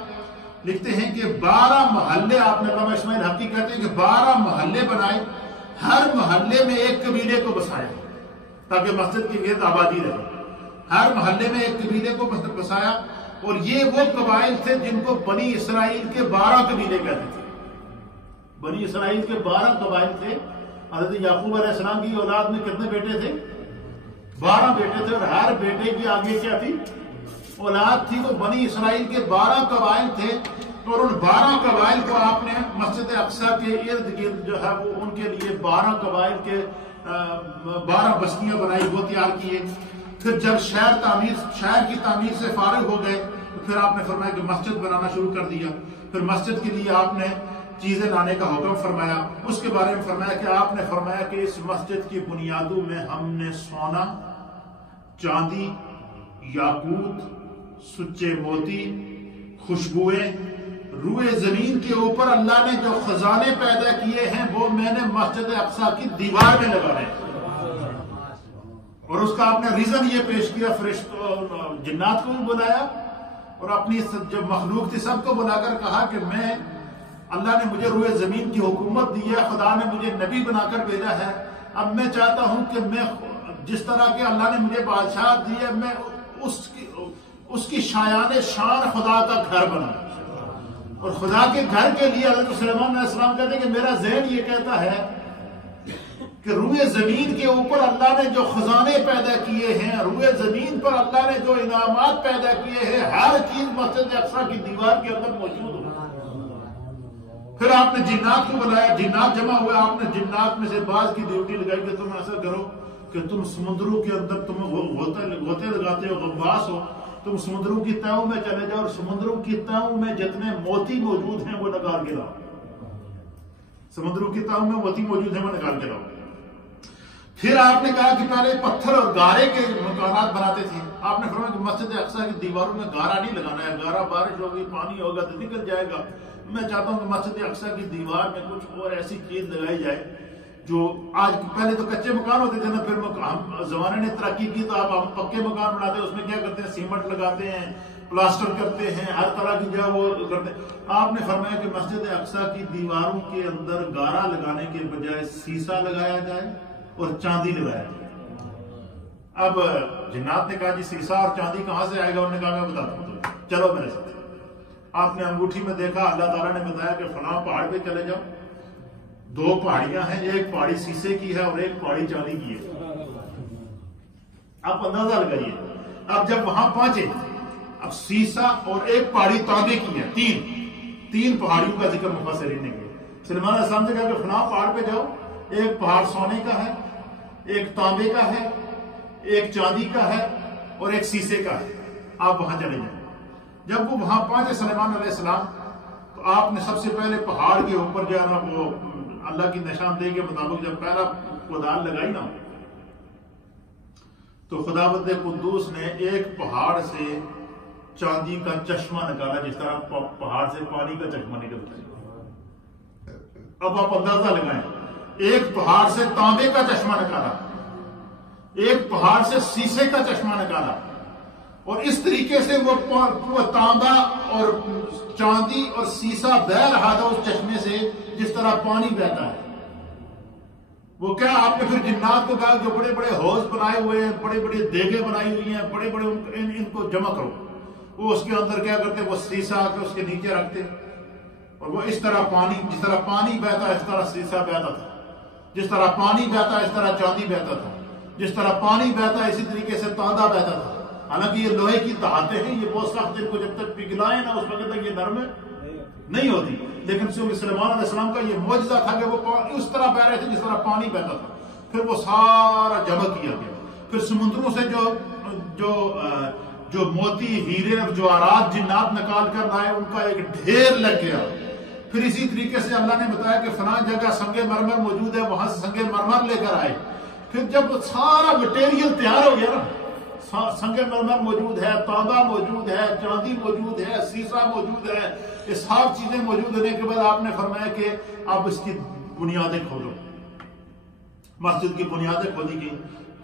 لکھتے ہیں کہ 12 محلے آپ نے علامہ اسماعیل حقی کہتے ہیں کہ 12 محلے بنائے، ہر محلے میں ایک قبیلے کو بسایا تاکہ مسجد کے گرد آبادی رہے. ہر محلے میں ایک قبیلے کو بسایا، اور یہ وہ قبائل تھے جن کو بنی اسرائیل کے 12 قبیلے کہتے تھے. بنی اسرائیل کے 12 قبائل تھے. حضرت یعقوب علیہ السلام کی اولاد میں کتنے بیٹے تھے؟ 12 بیٹے تھے، اور ہر بیٹے کی آگے کیا تھی؟ اولاد تھی. وہ بنی اسرائیل کے 12 قبائل تھے، اور ان 12 قبائل کو آپ نے مسجد اقصی کے ارد گرد جو ہے وہ ان کے لیے 12 قبائل کے 12 بستیاں بنائی، وہ تیار کیے. پھر جب شہر کی تعمیر سے فارغ ہو گئے تو پھر آپ نے فرمایا کہ مسجد بنانا شروع کر دیا. پھر مسجد کے لیے آپ نے چیزیں لانے کا حکم فرمایا. اس کے بارے میں فرمایا کہ آپ نے فرمایا کہ اس مسجد کی بنیادوں میں ہم نے سونا، چاندی، یاقوت، سچے موتی، خوشبوئیں، روئے زمین کے اوپر اللہ نے جو خزانے پیدا کیے ہیں وہ میں نے مسجد اقصی کی دیوار میں لگائے. اور اس کا آپ نے ریزن یہ پیش کیا، فرشتوں جنات کو بھی بلایا اور اپنی جو مخلوق تھی سب کو بلا کر کہا کہ میں، اللہ نے مجھے روئے زمین کی حکومت دی ہے، خدا نے مجھے نبی بنا کر بھیجا ہے. اب میں چاہتا ہوں کہ میں جس طرح کے اللہ نے مجھے بادشاہ دی ہے، میں اس کی شان خدا کا گھر بنا. اور خدا کے گھر کے لیے حضرت سلیمان علیہ السلام کہتے ہیں کہ میرا ذہن یہ کہتا ہے کہ روئے زمین کے اوپر اللہ نے جو خزانے پیدا کیے ہیں، روئے زمین پر اللہ نے جو انعامات پیدا کیے ہیں، ہر چیز مسجد اقصی کی دیوار کے اندر موجود ہو. پھر آپ نے جنات کو بلایا، جنات جمع ہوئے. آپ نے جنات میں سے بعض کی ڈیوٹی لگائی کہ تم ایسا کرو کہ تم سمندروں کے اندر تم غوطے لگاتے ہو، غواص ہو، تم سمندروں کی تہوں میں چلے جاؤ اور سمندروں کی تہوں میں جتنے موتی موجود ہیں وہ نکال کے لاؤ. سمندروں کی تہوں میں موتی موجود ہیں وہ نکال کے لاؤ. پھر آپ نے کہا کہ پہلے پتھر اور گارے کے مکانات بناتے تھے. آپ نے فرمایا کہ مسجد اقصی کی دیواروں میں گارا نہیں لگانا ہے، گارا بارش ہوگی، پانی ہوگا تو نکل جائے گا. میں چاہتا ہوں کہ مسجد اقصی کی دیوار میں کچھ اور ایسی چیز لگائی جائے جو آج، پہلے تو کچے مکان ہوتے تھے نا، پھر زمانے نے ترقی کی تو آپ ہم پکے مکان بناتے ہیں. اس میں کیا کرتے ہیں؟ سیمنٹ لگاتے ہیں، پلاسٹر کرتے ہیں، ہر طرح کی جو وہ کرتے ہیں. آپ نے فرمایا کہ مسجد اقصی کی دیواروں کے اندر گارا لگانے کے بجائے سیسا لگایا جائے اور چاندی لگایا جائے. اب جنات نے کہا جی سیسا اور چاندی کہاں سے آئے گا؟ انہوں نے کہا میں بتاتا ہوں، چلو میرے ساتھ. آپ نے انگوٹھی میں دیکھا، اللہ تعالیٰ نے بتایا کہ فلاں پہاڑ پہ چلے جاؤ. 2 پہاڑیاں ہیں، ایک پہاڑی سیسے کی ہے اور ایک پہاڑی چاندی کی ہے. آپ اندازہ لگائیے. اب جب وہاں پہنچے، اب سیسا اور ایک پہاڑی تانبے کی ہے. تین پہاڑیوں کا ذکر مفسرین نے کیا. سلیمان علیہ السلام نے کہا کہ فلاں پہاڑ پہ جاؤ، ایک پہاڑ سونے کا ہے، ایک تانبے کا ہے، ایک چاندی کا ہے اور ایک سیسے کا ہے. آپ وہاں چلے جائیں. جب وہ وہاں پہنچے سلیمان علیہ السلام تو آپ نے سب سے پہلے پہاڑ کے اوپر جو ہے نا وہ اللہ کی نشاندہی کے مطابق جب پہلا کدال لگائی نا تو خداوند قدوس نے ایک پہاڑ سے چاندی کا چشمہ نکالا، جس طرح پہاڑ سے پانی کا چشمہ نکلتا ہے. اب آپ اندازہ لگائیں، ایک پہاڑ سے تانبے کا چشمہ نکالا، ایک پہاڑ سے سیسے کا چشمہ نکالا، اور اس طریقے سے وہ تانبا اور چاندی اور سیسا بہہ رہا تھا اس چشمے سے جس طرح پانی بہتا ہے. وہ کیا آپ نے پھر جنات کو کہا جو بڑے بڑے حوض بنائے ہوئے ہیں، بڑے بڑے دیگیں بنائی ہوئی ہیں، بڑے بڑے ان کو جمع کرو. وہ اس کے اندر کیا کرتے؟ وہ سیسا کے اس کے نیچے رکھتے اور وہ اس طرح پانی، جس طرح پانی بہتا اس طرح سیسا بہتا تھا، جس طرح پانی بہتا اس طرح چاندی بہتا تھا، جس طرح پانی بہتا اسی طریقے سے تانبا بہتا تھا. حالانکہ یہ لوہے کی دھاتیں ہیں، یہ بہت سخت، ان کو جب تک پگھلائیں نا اس وقت تک یہ نرم نہیں ہوتی. لیکن سلیمان علیہ السلام کا یہ معجزہ تھا کہ وہ اس طرح بہ رہے تھے جس طرح پانی بہتا تھا. پھر وہ سارا جمع کیا گیا. پھر سمندروں سے جو موتی، ہیرے اور جواہرات جنات نکال کر لائے ان کا ایک ڈھیر لگ گیا. پھر اسی طریقے سے اللہ نے بتایا کہ فلاں جگہ سنگ مرمر موجود ہے، وہاں سے سنگ مرمر لے کر آئے. پھر جب سارا مٹیریل تیار ہو گیا نا، سنگ مرمر موجود ہے، تانبا موجود ہے، چاندی موجود ہے، سیسا موجود ہے، یہ سب چیزیں موجود ہونے کے بعد آپ نے فرمایا کہ آپ اس کی بنیادیں کھولو. مسجد کی بنیادیں کھودی گئی،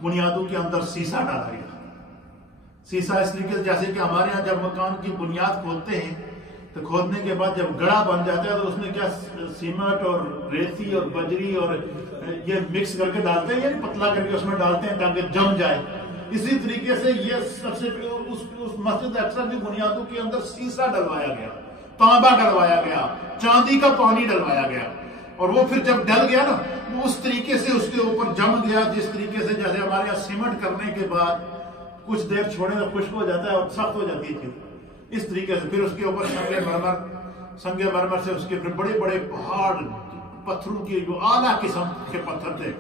بنیادوں کے اندر سیسا ڈالا گیا۔ سیسا اس طریقے سے جیسے کہ ہمارے ہاں جب مکان کی بنیاد کھودتے ہیں تو کھودنے کے بعد جب گڑھا بن جاتا ہے تو اس میں کیا سیمنٹ اور ریتی اور بجری اور یہ مکس کر کے ڈالتے ہیں، یہ پتلا کر کے اس میں ڈالتے ہیں تاکہ جم جائے۔ اسی طریقے سے یہ سب سے اس مسجد اقصی کی بنیادوں کے اندر سیسا ڈلوایا گیا، تانبا ڈلوایا گیا، چاندی کا پانی ڈلوایا گیا، اور وہ پھر جب ڈل گیا نا وہ اس طریقے سے اس کے اوپر جم گیا، جس طریقے سے جیسے ہمارے یہاں سیمنٹ کرنے کے بعد کچھ دیر چھوڑے تو خشک ہو جاتا ہے اور سخت ہو جاتی ہے، اس طریقے سے پھر اس کے اوپر سنگ مرمر سے اس کے پھر بڑے بڑے پہاڑ پتھروں کی جو اعلیٰ قسم کے پتھر تھے،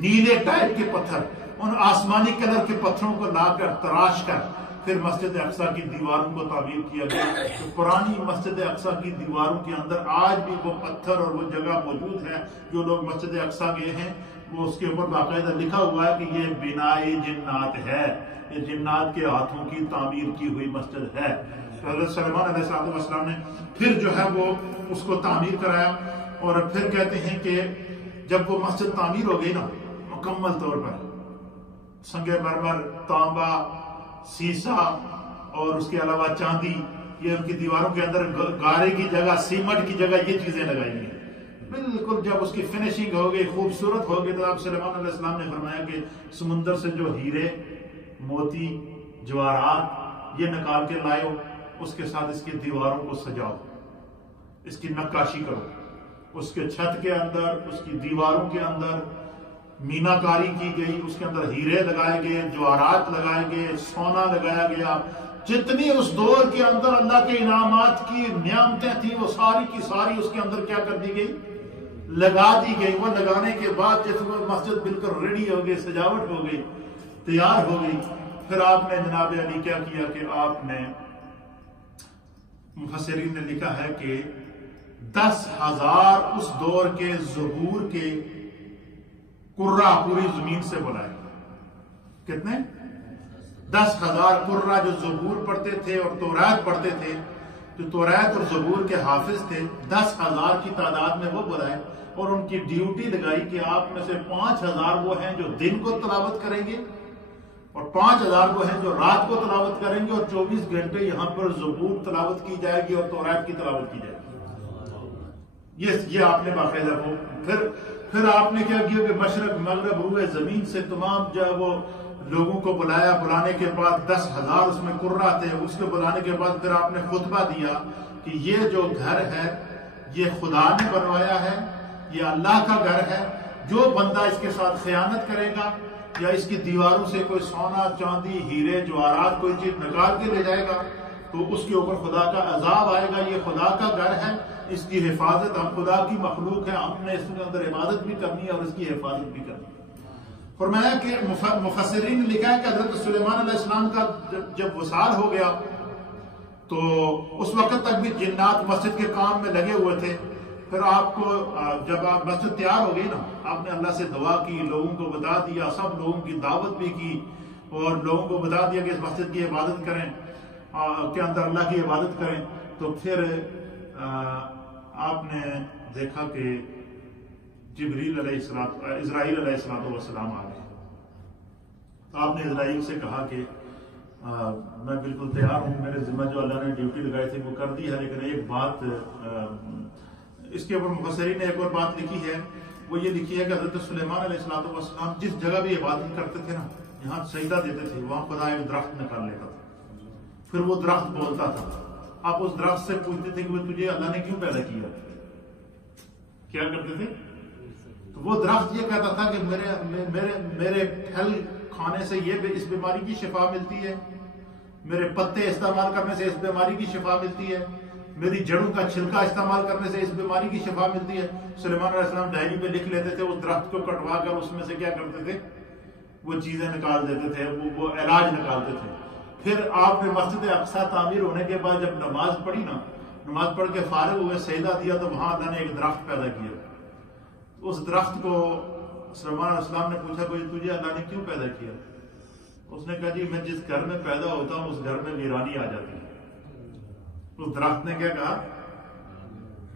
نیلے ٹائپ کے پتھر، ان آسمانی کلر کے پتھروں کو لا کر تراش کر پھر مسجد اقصی کی دیواروں کو تعمیر کیا گیا۔ تو پرانی مسجد اقصی کی دیواروں کے اندر آج بھی وہ پتھر اور وہ جگہ موجود ہے۔ جو لوگ مسجد اقصی گئے ہیں وہ اس کے اوپر باقاعدہ لکھا ہوا ہے کہ یہ بنائے جنات ہے، یہ جنات کے ہاتھوں کی تعمیر کی ہوئی مسجد ہے۔ تو حضرت سلیمان علیہ السلام نے پھر جو ہے وہ اس کو تعمیر کرایا، اور پھر کہتے ہیں کہ جب وہ مسجد تعمیر ہو گئی نا مکمل طور پر، سنگ مرمر، تانبا، سیسا اور اس کے علاوہ چاندی، یہ ان کی دیواروں کے اندر گارے کی جگہ، سیمنٹ کی جگہ یہ چیزیں لگائی ہیں۔ بالکل جب اس کی فنشنگ ہو گئی، خوبصورت ہو گئی، تو آپ سلیمان علیہ السلام نے فرمایا کہ سمندر سے جو ہیرے، موتی، جواہرات یہ نکال کے لائے ہو، اس کے ساتھ اس کی دیواروں کو سجاؤ، اس کی نقاشی کرو، اس کے چھت کے اندر، اس کی دیواروں کے اندر مینا کاری کی گئی، اس کے اندر ہیرے لگائے گئے، جواہرات لگائے گئے، سونا لگایا گیا، جتنی اس دور کے اندر اللہ کے انعامات کی نعمتیں تھیں وہ ساری کی ساری اس کے اندر کیا کر دی گئی، لگا دی گئی۔ وہ لگانے کے بعد جس وہ مسجد بالکل ریڈی ہو گئی، سجاوٹ ہو گئی، تیار ہو گئی، پھر آپ نے جناب علی کیا کیا کہ آپ نے، مفسرین نے لکھا ہے کہ 10,000 اس دور کے زبور کے قرہ پوری زمین سے بلائے۔ کتنے؟ 10,000 قرہ جو زبور پڑھتے تھے اور توریت پڑھتے تھے، جو توریت اور زبور کے حافظ تھے، 10,000 کی تعداد میں وہ بلائے، اور ان کی ڈیوٹی لگائی کہ آپ میں سے 5,000 وہ ہیں جو دن کو تلاوت کریں گے، اور 5,000 وہ ہیں جو رات کو تلاوت کریں گے، اور 24 گھنٹے یہاں پر زبور تلاوت کی جائے گی اور توریت کی تلاوت کی جائے گی۔ یہ آپ نے باقاعدہ ہو پھر آپ نے کیا کیا کہ مشرق مغرب روئے زمین سے تمام جو وہ لوگوں کو بلایا، بلانے کے بعد 10,000 اس میں قرہ تھے، اس کے بلانے کے بعد پھر آپ نے خطبہ دیا کہ یہ جو گھر ہے یہ خدا نے بنوایا ہے، یہ اللہ کا گھر ہے، جو بندہ اس کے ساتھ خیانت کرے گا یا اس کی دیواروں سے کوئی سونا، چاندی، ہیرے، جواہرات کوئی چیز نکال کے لے جائے گا تو اس کے اوپر خدا کا عذاب آئے گا۔ یہ خدا کا گھر ہے، اس کی حفاظت، ہم خدا کی مخلوق ہے، ہم نے اس کے اندر عبادت بھی کرنی ہے اور اس کی حفاظت بھی کرنی ہے۔ فرمایا کہ مفسرین نے لکھا ہے کہ حضرت سلیمان علیہ السلام کا جب وصال ہو گیا تو اس وقت تک بھی جنات مسجد کے کام میں لگے ہوئے تھے۔ پھر آپ کو جب آپ مسجد تیار ہو گئی نا، آپ نے اللہ سے دعا کی، لوگوں کو بتا دیا، سب لوگوں کی دعوت بھی کی اور لوگوں کو بتا دیا کہ اس مسجد کی عبادت کریں، کے اندر اللہ کی عبادت کریں، تو پھر آپ نے دیکھا کہ اسرائیل علیہ السلام آ گئے۔ آپ نے اسرائیل سے کہا کہ میں بالکل تیار ہوں، میرے ذمہ جو اللہ نے ڈیوٹی لگائی تھی وہ کر دی ہے، لیکن ایک بات اس کے اوپر مفسرین نے ایک اور بات لکھی ہے، وہ یہ لکھی ہے کہ حضرت سلیمان علیہ السلام جس جگہ بھی عبادت کرتے تھے نا، یہاں سجدہ دیتے تھے، وہاں خدا ایک درخت نکال لیتا تھا، پھر وہ درخت بولتا تھا۔ آپ اس درخت سے پوچھتے تھے کہ وہ تجھے اللہ نے کیوں پیدا کیا، کیا کرتے تھے؟ تو وہ درخت یہ کہتا تھا کہ میرے پھل کھانے سے اس بیماری کی شفا ملتی ہے، میرے پتے استعمال کرنے سے اس بیماری کی شفا ملتی ہے، میری جڑوں کا چھلکا استعمال کرنے سے اس بیماری کی شفا ملتی ہے۔ سلیمان علیہ السلام ڈائری پہ لکھ لیتے تھے، اس درخت کو کٹوا کر اس میں سے کیا کرتے تھے، وہ چیزیں نکال دیتے تھے، وہ علاج نکالتے تھے۔ پھر آپ نے مسجد اقصی تعمیر ہونے کے بعد جب نماز پڑھی نا، نماز پڑھ کے فارغ ہوئے، سجدہ دیا، تو وہاں اللہ نے ایک درخت پیدا کیا۔ اس درخت کو سلیمان علیہ السلام نے پوچھا کہ تجھے اللہ نے کیوں پیدا کیا؟ اس نے کہا جی میں جس گھر میں پیدا ہوتا ہوں اس گھر میں ویرانی آ جاتی ہے۔ اس درخت نے کیا کہا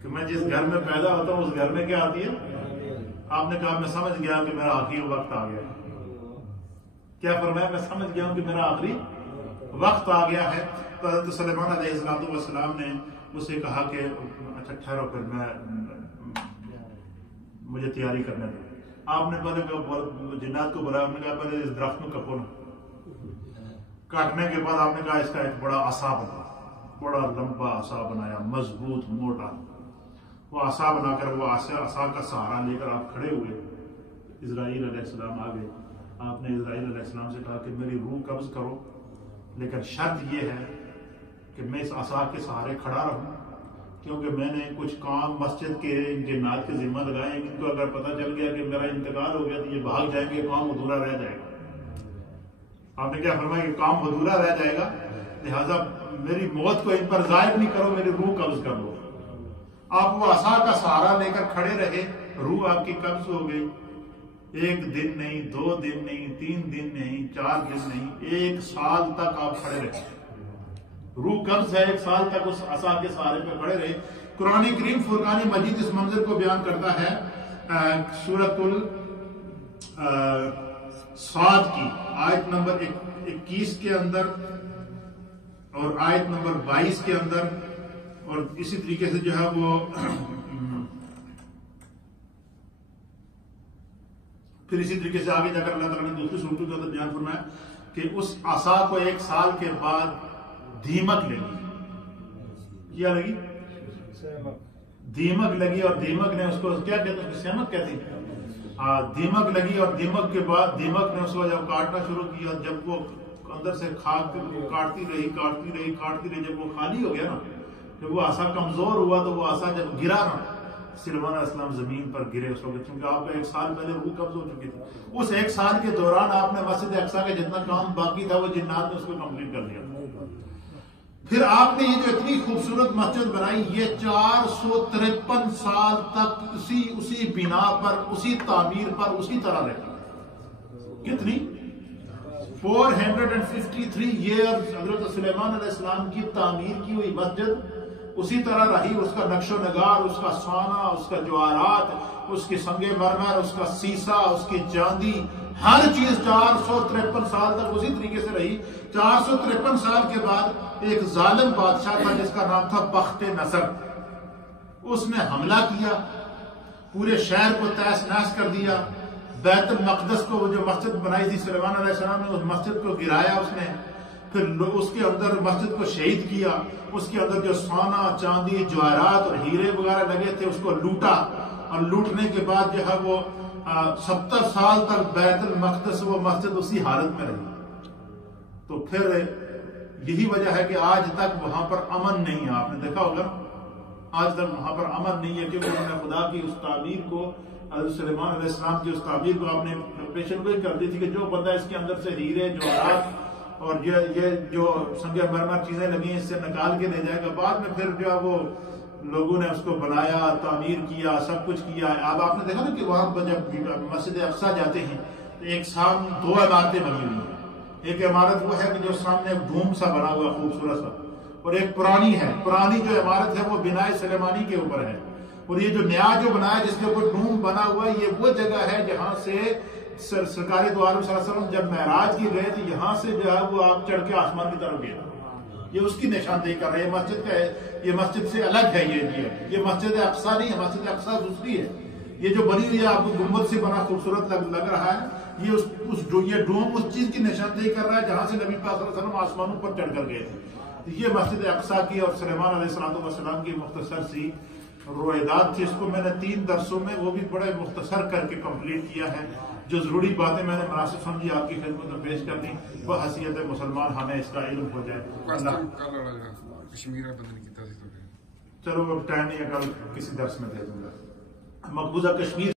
کہ میں جس گھر میں پیدا ہوتا ہوں اس گھر میں کیا آتی ہے؟ آپ نے کہا میں سمجھ گیا کہ میرا آخری وقت آ گیا ہے. کیا فرمایا؟ میں سمجھ گیا ہوں کہ میرا آخری وقت آ گیا ہے. تو حضرت سلیمان علیہ السلام نے اسے کہا کہ اچھا ٹھہرو، پھر مجھے تیاری کرنے دو. آپ نے پہلے جنات کو بلایا، آپ نے کہا پہلے اس درخت میں کپو نا. کاٹنے کے بعد آپ نے کہا اس کا ایک بڑا عصا بنا، بڑا لمبا عصا بنایا، مضبوط موٹا. وہ عصا بنا کر وہ عصا کا سہارا لے کر آپ کھڑے ہوئے. اسرائیل علیہ السلام آ گئے. آپ نے اسرائیل علیہ السلام سے کہا کہ میری روح قبض کرو، لیکن شرط یہ ہے کہ میں اس عصا کے سہارے کھڑا رہوں، کیونکہ میں نے کچھ کام مسجد کے جنات کے ذمہ لگائے ہیں. ان کو اگر پتہ چل گیا کہ میرا انتقال ہو گیا تو یہ بھاگ جائیں گے، کام ادھورا رہ جائے گا. آپ نے کیا فرمایا کہ کام ادھورا رہ جائے گا، لہذا میری موت کو ان پر ظاہر نہیں کرو، میری روح قبض کر لو. آپ وہ عصا کا سہارا لے کر کھڑے رہے، روح آپ کی قبض ہو گئی. 1 دن نہیں، 2 دن نہیں، 3 دن نہیں، 4 دن نہیں، 1 سال تک آپ کھڑے رہے. روح قبض ہے، 1 سال تک اس عصا کے سہارے پہ کھڑے رہے. قرآن کریم فرقان مجید اس منظر کو بیان کرتا ہے سورۃ الصاد کی آیت نمبر 21 کے اندر اور آیت نمبر 22 کے اندر، اور اسی طریقے سے جو ہے وہ پھر اسی طریقے سے آگے جا کر اللہ تعالیٰ نے دوسری صورتوں کے اندر بیان فرمایا کہ اس عصا کو 1 سال کے بعد دیمک لگی. کیا لگی؟ دیمک لگی. اور دیمک نے اس کو کیا کہتے ہیں؟ سیمک کہتے ہیں. دیمک لگی، اور دیمک کے بعد دیمک نے اس کو جب کاٹنا شروع کیا، جب وہ اندر سے کھاد کاٹتی رہی، جب وہ خالی ہو گیا نا، جب وہ عصا کمزور ہوا تو وہ عصا جب گرا نا، سلیمان علیہ السلام زمین پر گرے اس وقت، کیونکہ آپ کا 1 سال پہلے روح قبض ہو چکی تھی. اس 1 سال کے دوران آپ نے مسجد اقصی کا جتنا کام باقی تھا وہ جنات نے اس کو کمپلیٹ کر لیا. پھر آپ نے یہ جو اتنی خوبصورت مسجد بنائی، یہ 453 سال تک اسی بنا پر، اسی تعمیر پر، اسی طرح رہی. کتنی؟ 453 ایئرز حضرت سلیمان علیہ السلام کی تعمیر کی ہوئی مسجد اسی طرح رہی. اس کا نقش و نگار، اس کا سونا، اس کا جواہرات، اس کی سنگ مرمر، اس کا سیسا، اس کی چاندی، ہر چیز 453 سال تک اسی طریقے سے رہی. 453 سال کے بعد ایک ظالم بادشاہ تھا جس کا نام تھا بخت نصر. اس نے حملہ کیا، پورے شہر کو تہس نہس کر دیا. بیت المقدس کو، وہ جو مسجد بنائی تھی سلیمان علیہ السلام نے، اس مسجد کو گرایا اس نے. پھر اس کے اندر مسجد کو شہید کیا. اس کے اندر جو سونا، چاندی، جواہرات اور ہیرے وغیرہ لگے تھے اس کو لوٹا. اور لوٹنے کے بعد جو ہے وہ 70 سال تک بیت المقدس وہ مسجد اسی حالت میں رہی. تو پھر یہی وجہ ہے کہ آج تک وہاں پر امن نہیں ہے. آپ نے دیکھا ہوگا آج تک وہاں پر امن نہیں ہے، کیونکہ انہوں نے خدا کی اس تعمیر کو، حضرت سلیمان علیہ السلام کی اس تعمیر کو آپ نے پیشن گوئی کر دی تھی کہ جو بندہ اس کے اندر سے ہیرے، جواہرات اور یہ جو سنگ مرمر چیزیں لگی ہیں اس سے نکال کے لے جائے گا. بعد میں پھر جو ہے وہ لوگوں نے اس کو بنایا، تعمیر کیا، سب کچھ کیا. اب آپ نے دیکھا نا کہ وہاں پر جب مسجد اقصی جاتے ہیں تو ایک سامنے 2 عمارتیں بنی ہوئی ہیں. ایک عمارت وہ ہے کہ جو سامنے ایک ڈوم سا بنا ہوا خوبصورت سا، اور ایک پرانی ہے. پرانی جو عمارت ہے وہ بنائے سلیمانی کے اوپر ہے. اور یہ جو نیا جو بنا ہے جس کے اوپر ڈوم بنا ہوا ہے، یہ وہ جگہ ہے جہاں سے سرکار دو عالم صلی اللہ علیہ وسلم جب معراج کی گئے تھے، یہاں سے جو ہے وہ آپ چڑھ کے آسمان کی طرف گئے. یہ اس کی نشاندہی کر رہے ہیں. مسجد کا ہے، یہ مسجد سے الگ ہے. یہ مسجد اقصی نہیں ہے، مسجد اقصی دوسری ہے. یہ جو بنی ہوئی ہے آپ کو گنبد سے بنا خوبصورت لگ رہا ہے، یہ ڈوم اس چیز کی نشاندہی کر رہا ہے جہاں سے نبی پاک صلی اللہ علیہ وسلم آسمانوں پر چڑھ کر گئے تھے. یہ مسجد اقصی کی اور سلیمان علیہ السلام کی مختصر سی روایات تھی. اس کو میں نے 3 درسوں میں وہ بھی بڑے مختصر کر کے کمپلیٹ کیا ہے. جو ضروری باتیں میں نے مناسب سمجھی آپ کی خدمت میں پیش کر دی، وہ حیثیت مسلمان ہمیں اس کا علم ہو جائے. چلو اب ٹائم نہیں ہے، کل کسی درس میں دے دوں گا. مقبوضہ کشمیر